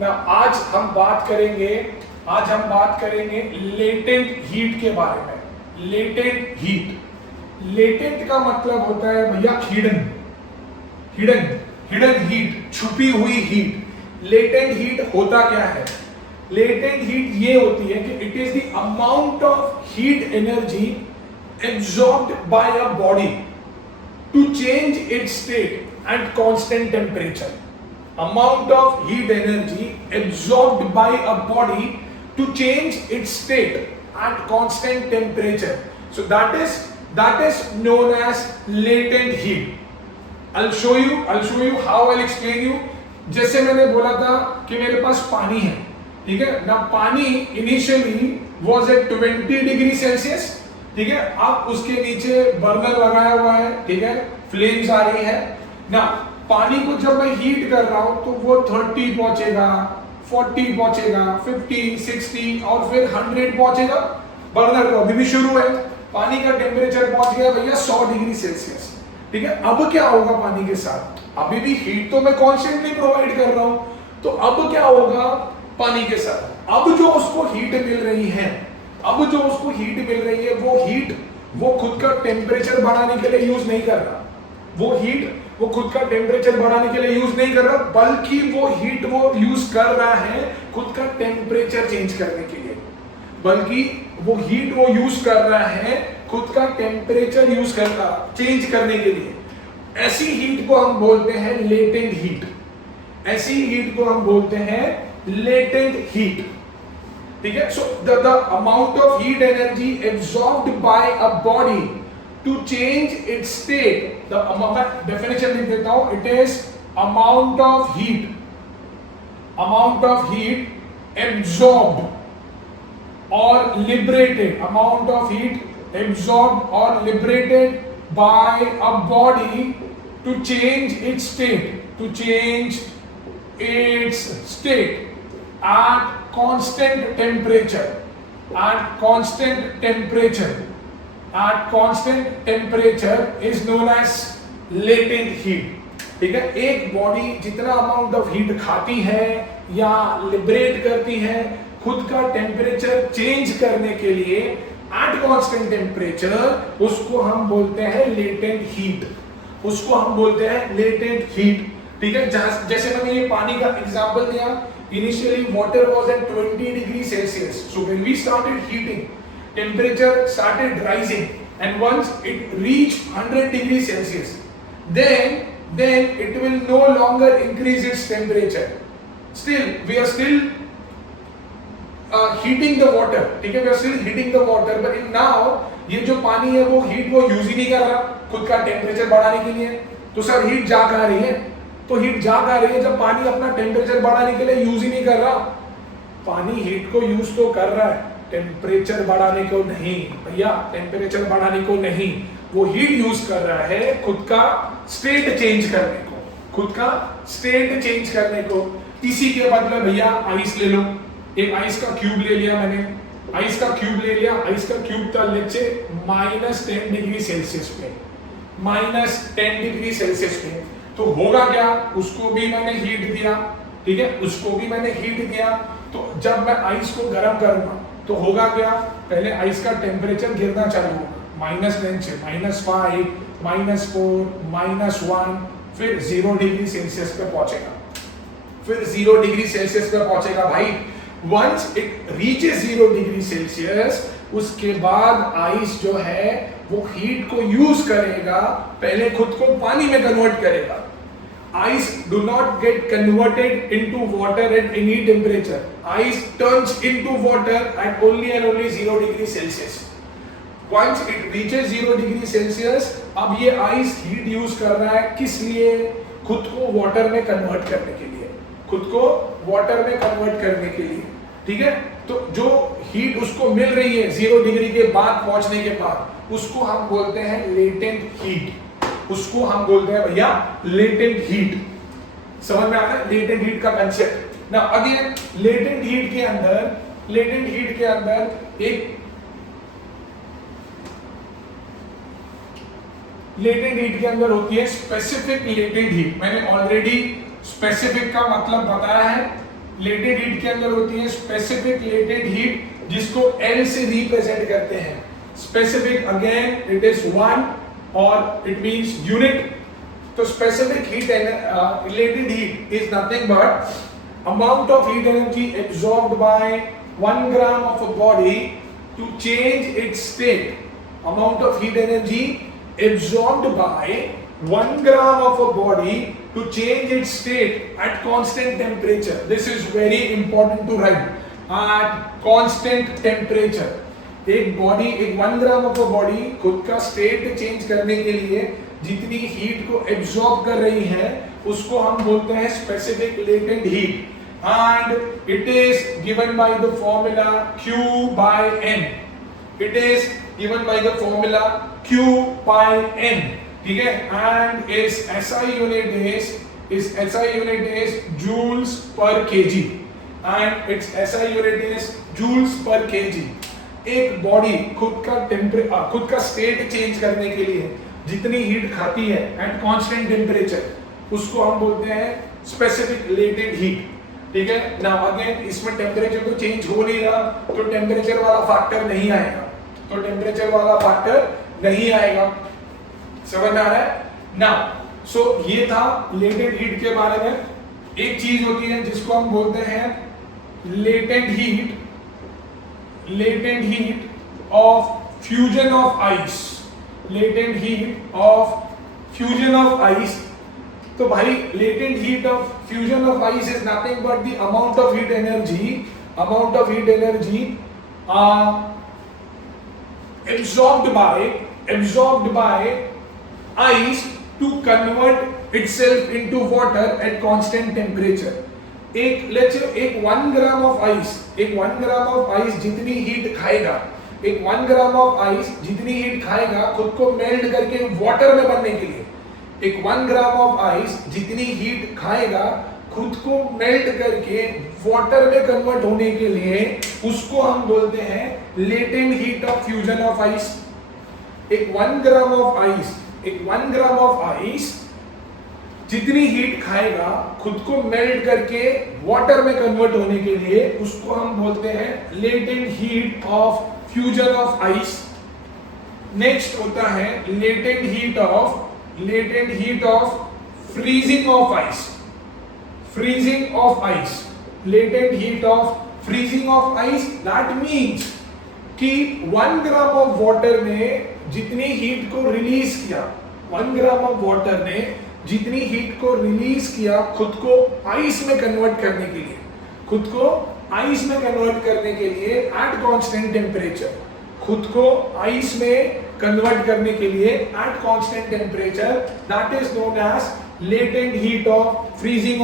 ना। आज हम बात करेंगे लेटेंट हीट के बारे में। लेटेंट का मतलब होता है भैया हिडन हीट, छुपी हुई हीट। लेटेंट हीट होता क्या है? लेटेंट हीट ये होती है कि it is the amount of heat energy absorbed by a body to change its state at constant temperature. Amount of heat energy absorbed by a body to change its state at constant temperature. So that is known as latent heat. I'll show you how I'll explain you. जैसे मैंने बोला था कि मेरे पास पानी है, ठीक है ना। पानी initially was at 20 degree Celsius, ठीक है। अब उसके नीचे बर्नर लगाया हुआ है, ठीक है, फ्लेम्स आ रही है ना। पानी को जब मैं हीट कर रहा हूं तो वो 30 पहुंचेगा, 40 पहुंचेगा, 50, 60 और फिर 100 पहुंचेगा। बर्नर को अभी भी शुरू है, पानी का टेम्परेचर पहुंच गया भैया 100 डिग्री सेल्सियस, ठीक है। अब क्या होगा पानी के साथ? अभी भी हीट तो मैं कॉन्स्टेंटली प्रोवाइड कर रहा हूं, तो अब क्या होगा पानी के साथ? अब जो उसको हीट मिल रही है, वो हीट वो खुद का टेम्परेचर बढ़ाने के लिए यूज नहीं कर रहा। वो हीट वो खुद का टेम्परेचर बढ़ाने के लिए यूज नहीं कर रहा, बल्कि वो हीट वो यूज कर रहा है खुद का टेम्परेचर चेंज करने के लिए, बल्कि वो हीट वो यूज कर रहा है खुद का टेम्परेचर चेंज करने के लिए। ऐसी हीट को हम बोलते हैं लेटेंट हीट, ऐसी हीट को हम बोलते हैं लेटेंट हीट, ठीक है। So the amount of heat energy absorbed by a body to change its state, the definition लिख देता हूं, it is amount of heat absorbed और liberated, amount of heat absorbed और liberated by a body to change its state at constant temperature is known as latent heat, ठीक है। एक body जितना amount of heat खाती है या liberate करती है खुद का टेम्परेचर चेंज करने के लिए एट कांस्टेंट टेम्परेचर, उसको हम बोलते हैं लेटेंट हीट, ठीक है। जैसे मैंने ये पानी का एग्जांपल दिया, initially water was at 20 degree Celsius, so when we started heating temperature started rising and once it reached 100 degree Celsius then it will no longer increase its temperature, we are still heating the water, ठीक है, we are still heating the water, but in now ये जो पानी है वो heat वो use ही नहीं कर रहा खुद का टेम्परेचर बढ़ाने के लिए, तो सर हीट जा कहाँ रही है? तो हीट जा कहाँ रही है जब पानी अपना टेम्परेचर बढ़ाने के लिए यूज ही नहीं कर रहा? पानी हीट को यूज तो कर रहा है, टेम्परेचर बढ़ाने को नहीं भैया, टेम्परेचर बढ़ाने को नहीं, वो हीट यूज कर रहा है खुद का स्टेट चेंज करने को, इसी के बदले भैया आइस ले लो, एक आइस का क्यूब ले लिया मैंने, आइस का क्यूब था लेट्स से -10 डिग्री सेल्सियस पे, तो होगा क्या, उसको भी मैंने हीट दिया, ठीक है, तो जब मैं आइस को गर्म करूंगा तो होगा क्या, पहले आइस का टेम्परेचर गिरना चालू होगा -10 से -5, -4, -1, फिर 0 डिग्री सेल्सियस पे पहुंचेगा, भाई। Once it reaches 0 degree Celsius, उसके बाद आइस जो है वो हीट को यूज करेगा, पहले खुद को पानी में कन्वर्ट करेगा। Ice do not get converted into water at any temperature. Ice turns into water at only and only 0 degree Celsius. Once it reaches 0 degree Celsius, अब ये आइस हीट यूज कर रहा है किस लिए? खुद को वाटर में कन्वर्ट करने के लिए, ठीक है। तो जो हीट उसको मिल रही है 0 डिग्री के बाद पहुंचने के बाद, उसको हम बोलते हैं लेटेंट हीट, भैया लेटेंट हीट। समझ में आता है लेटेंट हीट का कंसेप्ट ना? अगेन लेटेंट हीट के अंदर होती है स्पेसिफिक लेटेंट हीट। मैंने ऑलरेडी स्पेसिफिक का मतलब बताया है। लेटेंट हीट के अंदर होती है स्पेसिफिक लेटेंट हीट, जिसको L से रिप्रेजेंट करते हैं। स्पेसिफिक अगेन इट इज 1 और इट मींस यूनिट। तो specific heat latent heat is nothing but amount of heat energy absorbed by 1 gram of a body to change its state. Amount of heat energy absorbed by 1 gram of a body to change its state at constant temperature. This is very important to write. At constant temperature. एक 1 gram of a body खुद का state change करने के लिए जितनी heat को absorb कर रही है, उसको हम बोलते हैं specific latent heat, and it is given by the formula Q by N. It is given by the formula Q by N, ठीक है, and its SI unit is joules per kg, and its SI unit is joules per kg. एक body खुद का state change करने के लिए जितनी heat खाती है एट कांस्टेंट टेम्परेचर, उसको हम बोलते हैं स्पेसिफिक लेटेंट हीट, ठीक है। नाउ अगेन इसमें टेम्परेचर तो चेंज हो नहीं रहा, तो टेम्परेचर वाला फैक्टर नहीं आएगा, समझ में आ रहा है? नाउ सो ये था लेटेंट हीट के बारे में। एक चीज होती है जिसको हम बोलते हैं latent heat of fusion of ice. Latent heat of fusion of ice. तो भाई latent heat of fusion of ice is nothing but the amount of heat energy absorbed by ice to convert itself into water at constant temperature। एक 1 gram of ice जितनी heat खाएगा, 1 gram of ice जितनी heat खाएगा खुद को melt करके water में बनने के लिए, 1 ग्राम ऑफ आइस जितनी हीट खाएगा खुद को मेल्ट करके वाटर में कन्वर्ट होने के लिए, उसको हम बोलते हैं latent heat of fusion of ice. 1 gram of ice जितनी हीट खाएगा खुद को मेल्ट करके वाटर में कन्वर्ट होने के लिए, उसको हम बोलते हैं latent heat of fusion of ice. Next होता है latent heat of freezing of ice. Latent heat of freezing of ice, that means कि 1 ग्राम ऑफ वाटर ने जितनी हीट को रिलीज किया, 1 ग्राम ऑफ वाटर ने जितनी हीट को रिलीज किया खुद को आइस में कन्वर्ट करने के लिए, at constant temperature, that is known as latent heat of freezing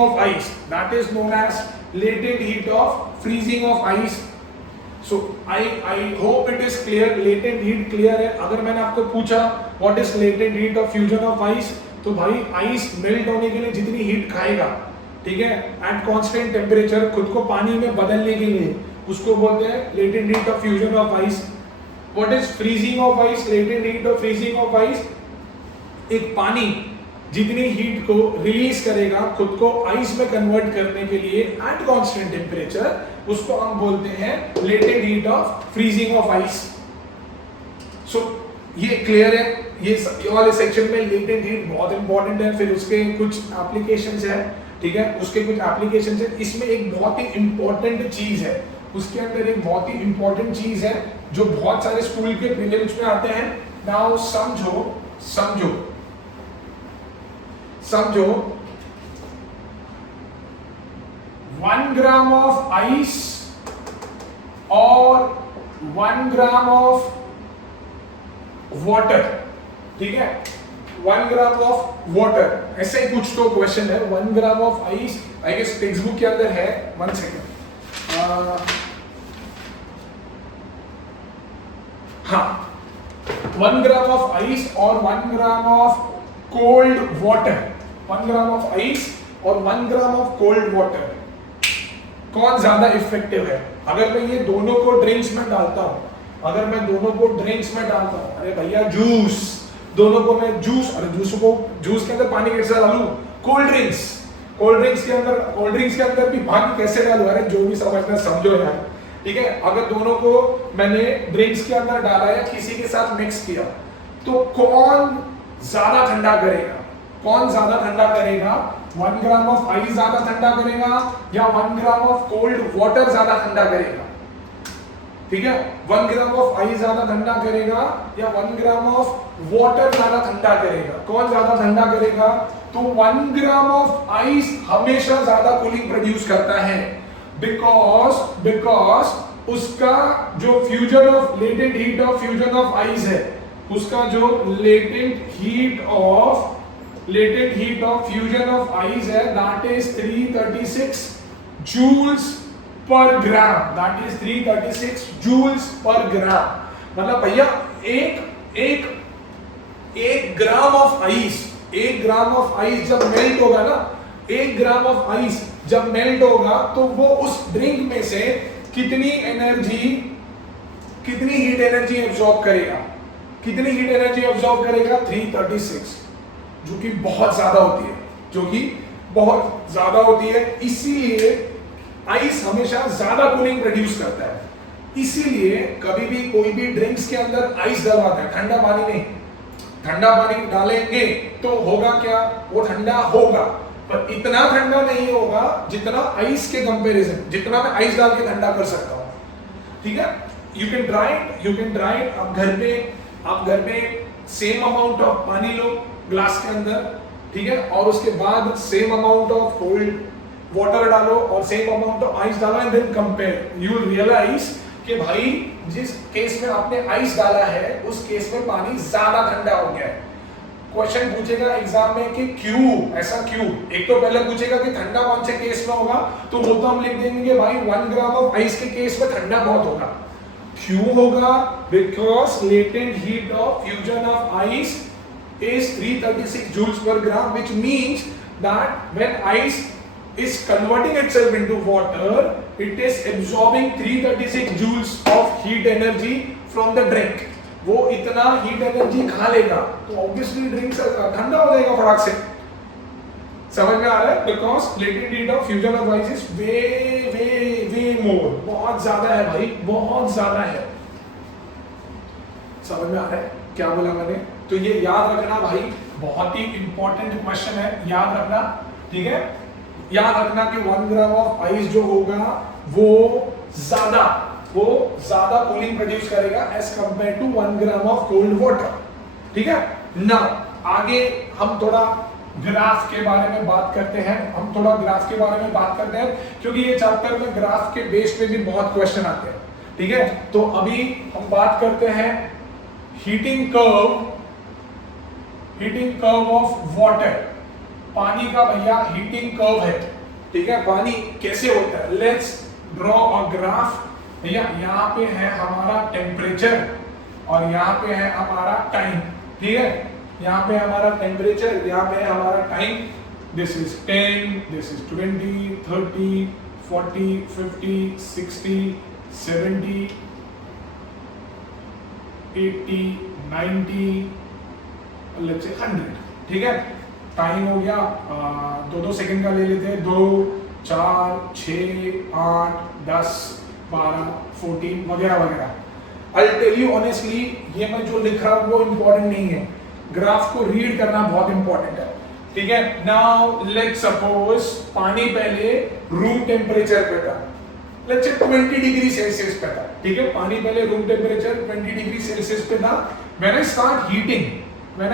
of ice, so I hope it is clear। latent heat clear है। अगर मैंने आपको पूछा what is latent heat of fusion of ice, तो भाई आइस मेल्ट होने के लिए जितनी हीट खाएगा, ठीक है, एट कांस्टेंट टेम्परेचर खुद को पानी में बदलने के लिए, उसको बोलते हैं latent heat of fusion of ice। what is freezing of ice? latent heat of freezing of ice, एक पानी जितनी हीट को रिलीज करेगा खुद को आइस में कन्वर्ट करने के लिए एट कांस्टेंट टेम्परेचर, उसको हम बोलते हैं latent heat of freezing of ice. So ये क्लियर है। ये वाले सेक्शन में लेटेंट हीट बहुत इंपॉर्टेंट है। फिर उसके कुछ एप्लीकेशंस है, ठीक है, उसके कुछ एप्लीकेशंस है। इसमें एक बहुत ही इंपॉर्टेंट चीज है, उसके अंदर एक बहुत ही इंपॉर्टेंट चीज है जो बहुत सारे स्कूल के प्रीलिम्स में आते हैं। नाउ समझो 1 ग्राम ऑफ आइस और 1 ग्राम ऑफ वाटर, ठीक है, 1 ग्राम ऑफ वाटर, ऐसे ही कुछ तो क्वेश्चन है। 1 gram of ice, I guess textbook के अंदर है। 1 सेकेंड, हाँ, 1 ग्राम ऑफ आइस और 1 gram of cold water, 1 gram of ice और 1 ग्राम ऑफ कोल्ड वाटर, कौन ज्यादा इफेक्टिव है? अगर मैं ये दोनों को ड्रिंक्स में डालता हूं, अरे भैया जूस, दोनों को मैं जूस, अरे जूस के अंदर पानी कैसे डालूं? कोल्ड ड्रिंक्स के अंदर भी पानी कैसे डालूं? अरे जो भी समझना समझो यार, ठीक है। अगर दोनों को मैंने ड्रिंक्स के अंदर डाला या किसी के साथ मिक्स किया, तो कौन ज्यादा ठंडा करेगा? 1 ग्राम ऑफ आइस ज्यादा ठंडा करेगा या 1 ग्राम ऑफ कोल्ड वाटर ज्यादा ठंडा करेगा? ठीक है, 1 ग्राम ऑफ आइस ज्यादा ठंडा करेगा या 1 ग्राम ऑफ वाटर ज्यादा ठंडा करेगा? कौन ज्यादा ठंडा करेगा? तो 1 ग्राम ऑफ आइस हमेशा ज्यादा कूलिंग प्रोड्यूस करता है, बिकॉज उसका जो latent heat of fusion of ice है, उसका जो latent heat of fusion of ice है, दैट इज 336 जूल्स पर ग्राम, मतलब भैया एक ग्राम ऑफ आइस जब मेल्ट होगा ना, 1 ग्राम ऑफ आइस जब मेल्ट होगा तो वो उस ड्रिंक में से कितनी हीट एनर्जी एब्जॉर्ब करेगा? 336, जो कि बहुत ज्यादा होती है, इसीलिए आइस हमेशा ज्यादा कूलिंग प्रोड्यूस करता है। इसीलिए कभी भी कोई भी ड्रिंक्स के अंदर आइस डलवाता है, ठंडा पानी नहीं, ठंडा पानी डालेंगे तो होगा क्या, वो ठंडा होगा, पर इतना ठंडा नहीं होगा जितना आइस के कंपैरिजन, जितना मैं आइस डाल के ठंडा कर सकता हूँ, ठीक है। यू कैन ड्राई इट, आप घर में सेम अमाउंट ऑफ पानी लो ग्लास के अंदर, ठीक है, और उसके बाद same amount of cold water डालो और सेम अमाउंट ऑफ आइस डालो and then compare, you will realise कि भाई जिस केस में आपने आइस डाला है उस केस में पानी ज्यादा ठंडा हो गया है। क्वेश्चन पूछेगा एग्जाम में कि क्यों, ऐसा क्यों, एक तो पहले पूछेगा कि ठंडा कौन से केस में होगा, तो वो तो हम लिख देंगे भाई 1 ग्राम ऑफ आइस के केस में ठंडा बहुत होगा। क्यों होगा, because latent heat of fusion of ice is 336 joules per gram, which means that when ice is converting itself into water, it is absorbing 336 joules of heat energy from the drink. वो इतना heat energy खा लेगा तो obviously drink ठंडा हो जाएगा फटाक से। समझ में आ रहा है, because latent heat of fusion of ice is way more, बहुत ज्यादा है भाई, बहुत ज्यादा है। समझ में आ रहा है क्या बोला मैंने, तो ये याद रखना भाई, बहुत ही इंपॉर्टेंट क्वेश्चन है, याद रखना, ठीक है। याद रखना कि 1 ग्राम ऑफ आइस जो होगा वो ज्यादा कूलिंग प्रोड्यूस करेगा as compare to 1 gram of cold water, ठीक है ना। आगे हम थोड़ा ग्राफ के बारे में बात करते हैं, क्योंकि ये चैप्टर में ग्राफ के बेस पे भी बहुत क्वेश्चन आते हैं, ठीक है। तो अभी हम बात करते हैं हीटिंग कर्व ऑफ वाटर, पानी का भैया हीटिंग कर्व है, ठीक है। पानी कैसे होता है, लेट्स ड्रॉ अ ग्राफ। भैया यहाँ पे है हमारा टेम्परेचर और यहाँ पे है हमारा टाइम, ठीक है। यहाँ पे हमारा टेम्परेचर, यहाँ पे है हमारा time, this is 10, this is 20, 30, 40, 50, 60, 70, 80, 90, let's say 100, ठीक है। टाइम हो गया 2-2 सेकंड का ले लेते हैं, 2, 4, 6, 8, 10, 12, 14 वगैरह वगैरह। आई टेल यू ऑनेस्टली, ये मैं जो लिख रहा हूँ वो इम्पोर्टेंट नहीं है, ग्राफ को रीड करना बहुत इंपॉर्टेंट है, ठीक है। नाउ लेट्स सपोज पानी पहले रूम टेम्परेचर पे था, लेट्स से 20 डिग्री सेल्सियस पे था, ठीक है। पानी पहले रूम टेम्परेचर 20 डिग्री सेल्सियस पे था। व्हेन आई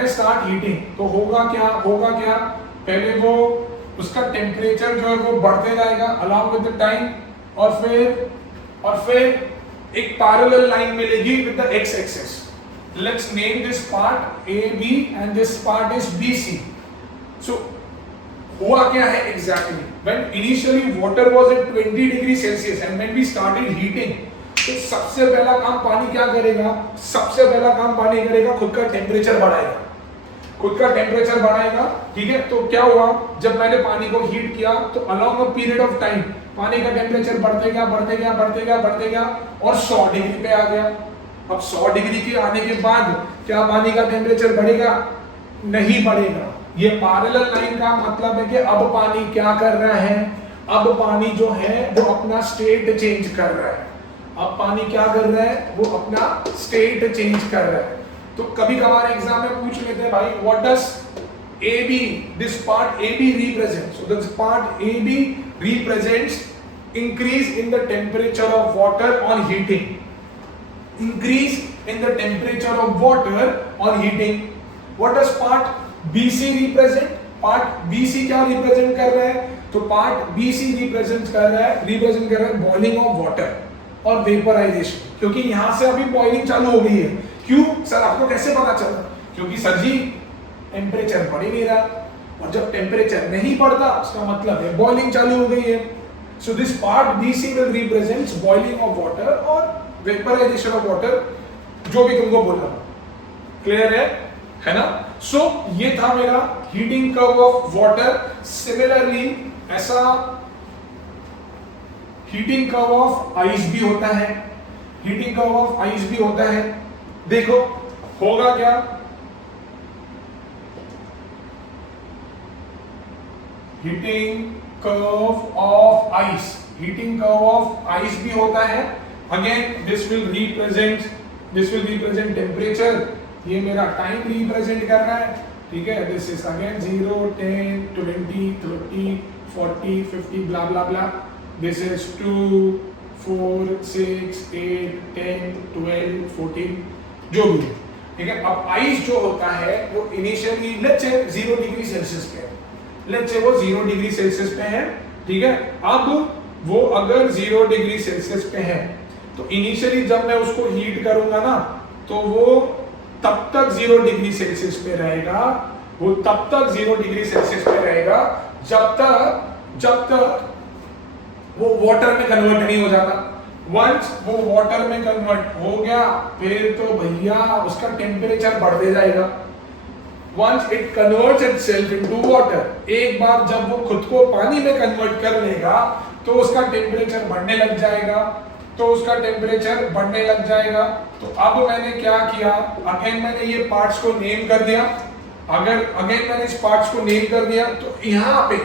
स्टार्ट हीटिंग तो होगा क्या, पहले वो उसका टेम्परेचर जो है वो बढ़ते जाएगा अलोंग विद द टाइम, और फिर एक पैरेलल लाइन मिलेगी with the X axis. Let's name this part A B and this part is B C. So हुआ क्या है exactly, when initially water was at 20 degree Celsius and when we started heating, तो सबसे पहला काम पानी क्या करेगा, खुद का टेम्परेचर बढ़ाएगा, ठीक है। तो क्या हुआ, जब मैंने पानी को हीट किया तो along a period of time पानी का टेम्परेचर बढ़ते गया और 100 डिग्री पे आ गया। अब 100 डिग्री के आने के बाद क्या पानी का टेम्परेचर बढ़ेगा, नहीं बढ़ेगा। ये पैरेलल लाइन का मतलब है कि अब पानी क्या कर रहा है, अब पानी जो है वो अपना स्टेट चेंज कर रहा है। अब पानी क्या कर रहा है, वो अपना स्टेट चेंज कर रहा है। तो कभी कभार एग्जाम में पूछ लेते हैं भाई, what does AB, this part AB represents, so this part AB represents increase in the temperature of water on heating. Increase in the temperature of water on heating. What does part BC represent? Part BC क्या represent कर रहा है, तो part BC represent कर रहा है boiling of water और vaporisation, क्योंकि यहां से अभी बॉइलिंग चालू हो गई है। क्यों सर, आपको कैसे पता चला, क्योंकि सर जी टेम्परेचर बढ़ ही नहीं रहा, और जब टेम्परेचर नहीं बढ़ता उसका मतलब है बॉइलिंग चालू हो गई है। So this part BC will represents boiling of water और वेपराइजेशन ऑफ वाटर, जो भी तुमको बोल रहा हूं, क्लियर है ना। सो ये था मेरा heating curve of water. Similarly ऐसा हीटिंग कर्व ऑफ आइस भी होता है, देखो होगा क्या, हीटिंग कर्व ऑफ आइस भी होता है। Again this will represent temperature ये मेरा टाइम रिप्रेजेंट कर रहा है, ठीक है। This is again 0, 10, 20, 30, 40, 50 blah blah blah. This is 2, 4, 6, 8, 10, 12, 14 जो भी है, ठीक है। अब आइस जो होता है वो initially let's say 0 degree Celsius पे है, लेट्स से वो 0 डिग्री सेल्सियस पे है, ठीक है। अब वो अगर 0 डिग्री सेल्सियस पे है तो इनिशियली जब मैं उसको हीट करूंगा ना तो वो तब तक 0 डिग्री सेल्सियस पे रहेगा, वो तब तक 0 डिग्री सेल्सियस पे रहेगा जब तक वो वाटर में कन्वर्ट नहीं हो जाता। वंस वो वाटर में कन्वर्ट हो गया फिर तो भैया उसका टेम्परेचर बढ़ते जाएगा। Once it converts itself into water, एक बार जब वो खुद को पानी में कन्वर्ट कर लेगा तो उसका टेम्परेचर बढ़ने लग जाएगा, तो उसका टेम्परेचर बढ़ने लग जाएगा। तो अब मैंने क्या किया, अगेन मैंने ये पार्ट्स को नेम कर दिया। अगर अगेन मैंने इस पार्ट्स को नेम कर दिया तो यहाँ पे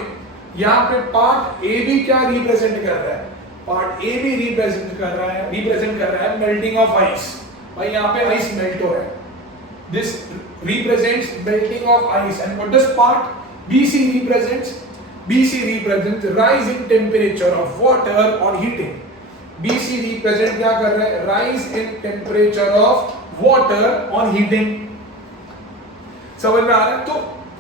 पार्ट ए भी क्या रिप्रेजेंट कर रहा है, पार्ट ए भी रिप्रेजेंट कर रहा है मेल्टिंग ऑफ आइस। भाई यहाँ पे आइस मेल्ट हो रहा है, this represents melting of ice. And what does part BC represents? BC represents rise in temperature of water on heating. BC represent क्या कर रहे हैं, rise in temperature of water on heating। समझ में आ रहा है? तो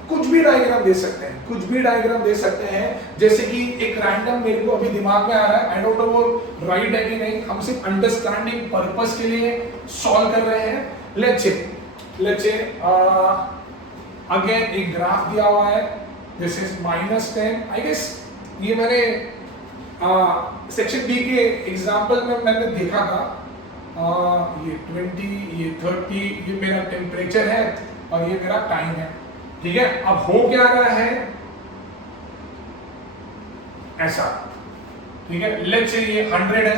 कुछ भी डायग्राम दे सकते हैं, जैसे कि एक रैंडम मेरे को अभी दिमाग में आ रहा है, आई डोंट नो वो राइट है कि नहीं, हम सिर्फ अंडरस्टैंडिंग पर्पस के लिए सॉल्व कर रहे हैं। लेट्स से अगेन एक ग्राफ दिया हुआ है, दिस इज -10। आई गेस ये मैंने सेक्शन बी के एग्जांपल में मैंने देखा था। ये 20, ये 30, ये मेरा टेम्परेचर है और ये मेरा टाइम है, ठीक है। अब हो क्या रहा है ऐसा, ठीक है। लेट्स से ये 100 है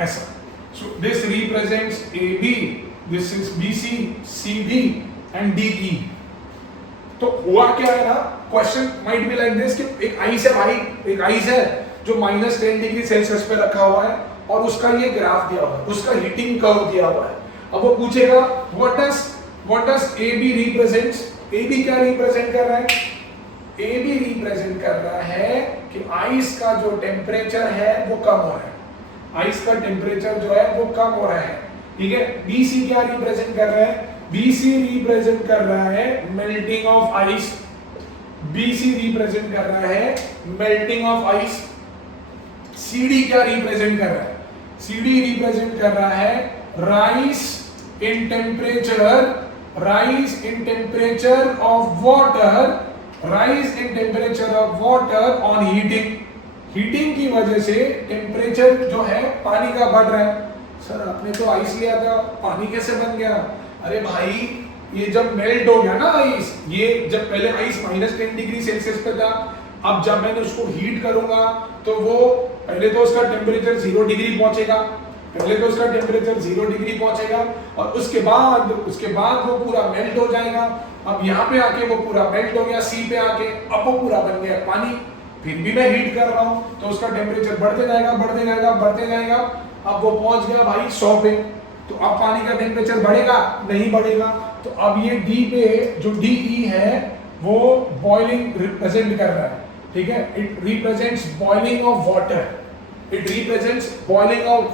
ऐसा। So this represents AB, this is BC, CD and DE। तो हुआ क्या है ना, question might be like this कि एक आइस है भाई, एक आइस है जो -10 डिग्री सेल्सियस पे रखा हुआ है और उसका ये ग्राफ दिया हुआ है, उसका हीटिंग कर्व दिया हुआ है। अब वो पूछेगा what does AB represents, AB क्या रिप्रेजेंट कर रहा है, AB रिप्रेजेंट कर रहा है कि आइस का जो टेम्परेचर है वो कम हो रहा है, आइस का टेम्परेचर जो है वो कम हो रहा है, ठीक है। BC क्या रिप्रेजेंट कर रहा है, BC रिप्रेजेंट कर रहा है melting of ice, BC represent कर रहा है मेल्टिंग ऑफ आइस। CD क्या रिप्रेजेंट कर रहा है, CD रिप्रेजेंट कर रहा है rise in temperature of water, rise in temperature of water on heating की वजह से टेम्परेचर जो है पानी का बढ़ रहा है। सर आपने तो आइस लिया था, पानी कैसे बन गया? अरे भाई ये जब मेल्ट हो गया ना आइस, ये जब पहले आइस -10 डिग्री सेल्सियस पे था, अब जब मैंने उसको हीट करूंगा तो वो पहले तो उसका टेम्परेचर 0 डिग्री पहुंचेगा, और उसके बाद वो पूरा मेल्ट हो जाएगा। अब यहाँ पे आके वो पूरा मेल्ट हो गया, सी पे आके अब वो पूरा बन गया पानी, फिर भी मैं हीट कर रहा हूं तो उसका टेम्परेचर बढ़ते जाएगा। अब वो पहुंच गया भाई 100 पे, तो अब पानी का टेम्परेचर बढ़ेगा नहीं बढ़ेगा। तो अब ये डी पे जो DE है वो बॉइलिंग रिप्रेजेंट कर रहा है, ठीक है। It represents boiling of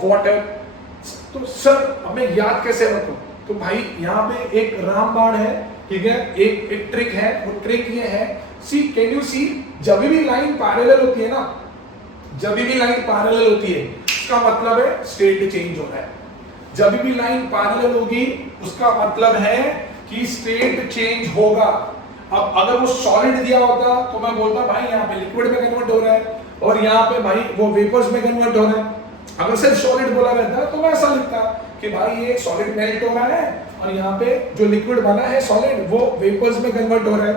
water, तो सर हमें याद कैसे रखो, तो भाई यहाँ पे एक रामबाण है, ठीक है, एक ट्रिक है, वो ट्रिक ये है, कैन यू सी, जब भी लाइन पैरेलल होती है ना, उसका मतलब है स्टेट चेंज हो रहा है। जब भी लाइन पैरेलल होगी उसका मतलब है कि स्टेट चेंज होगा। अब अगर वो सॉलिड दिया होता तो मैं बोलता भाई यहाँ पे लिक्विड में कन्वर्ट हो रहा है और यहाँ पे भाई वो वेपर्स में कन्वर्ट हो रहा है। अगर सिर्फ सॉलिड बोला रहता तो मैं ऐसा लिखता कि भाई ये सॉलिड मेल्ट हो रहा है और यहाँ पे जो लिक्विड बना है सॉलिड वो वेपर्स में कन्वर्ट हो रहा है।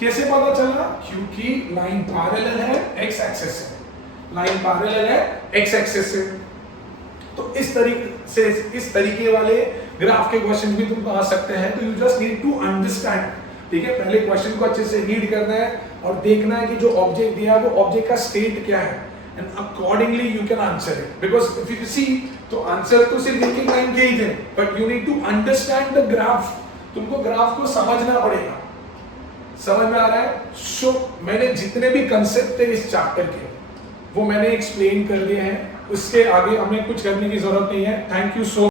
कैसे पता चला? क्योंकि लाइन पैरेलल है एक्स एक्सिस से, से। तो इस तरीके वाले ग्राफ के क्वेश्चन भी तुम आ सकते हैं। तो you just need to understand, ठीक है। पहले क्वेश्चन को अच्छे से रीड करना है और देखना है कि जो ऑब्जेक्ट दिया है वो ऑब्जेक्ट का स्टेट क्या है, and accordingly you can answer it. Because if you see, तो आंसर तो सिर्फ एक लाइन के ही थे, but you need to understand the graph. तुमको ग्राफ को समझना पड़ेगा. समझ में आ रहा है? So मैंने जितने भी कंसेप्ट थे इस चैप्टर के वो मैंने एक्सप्लेन कर दिए हैं. उसके आगे हमें कुछ करने की जरूरत नहीं है. Thank you so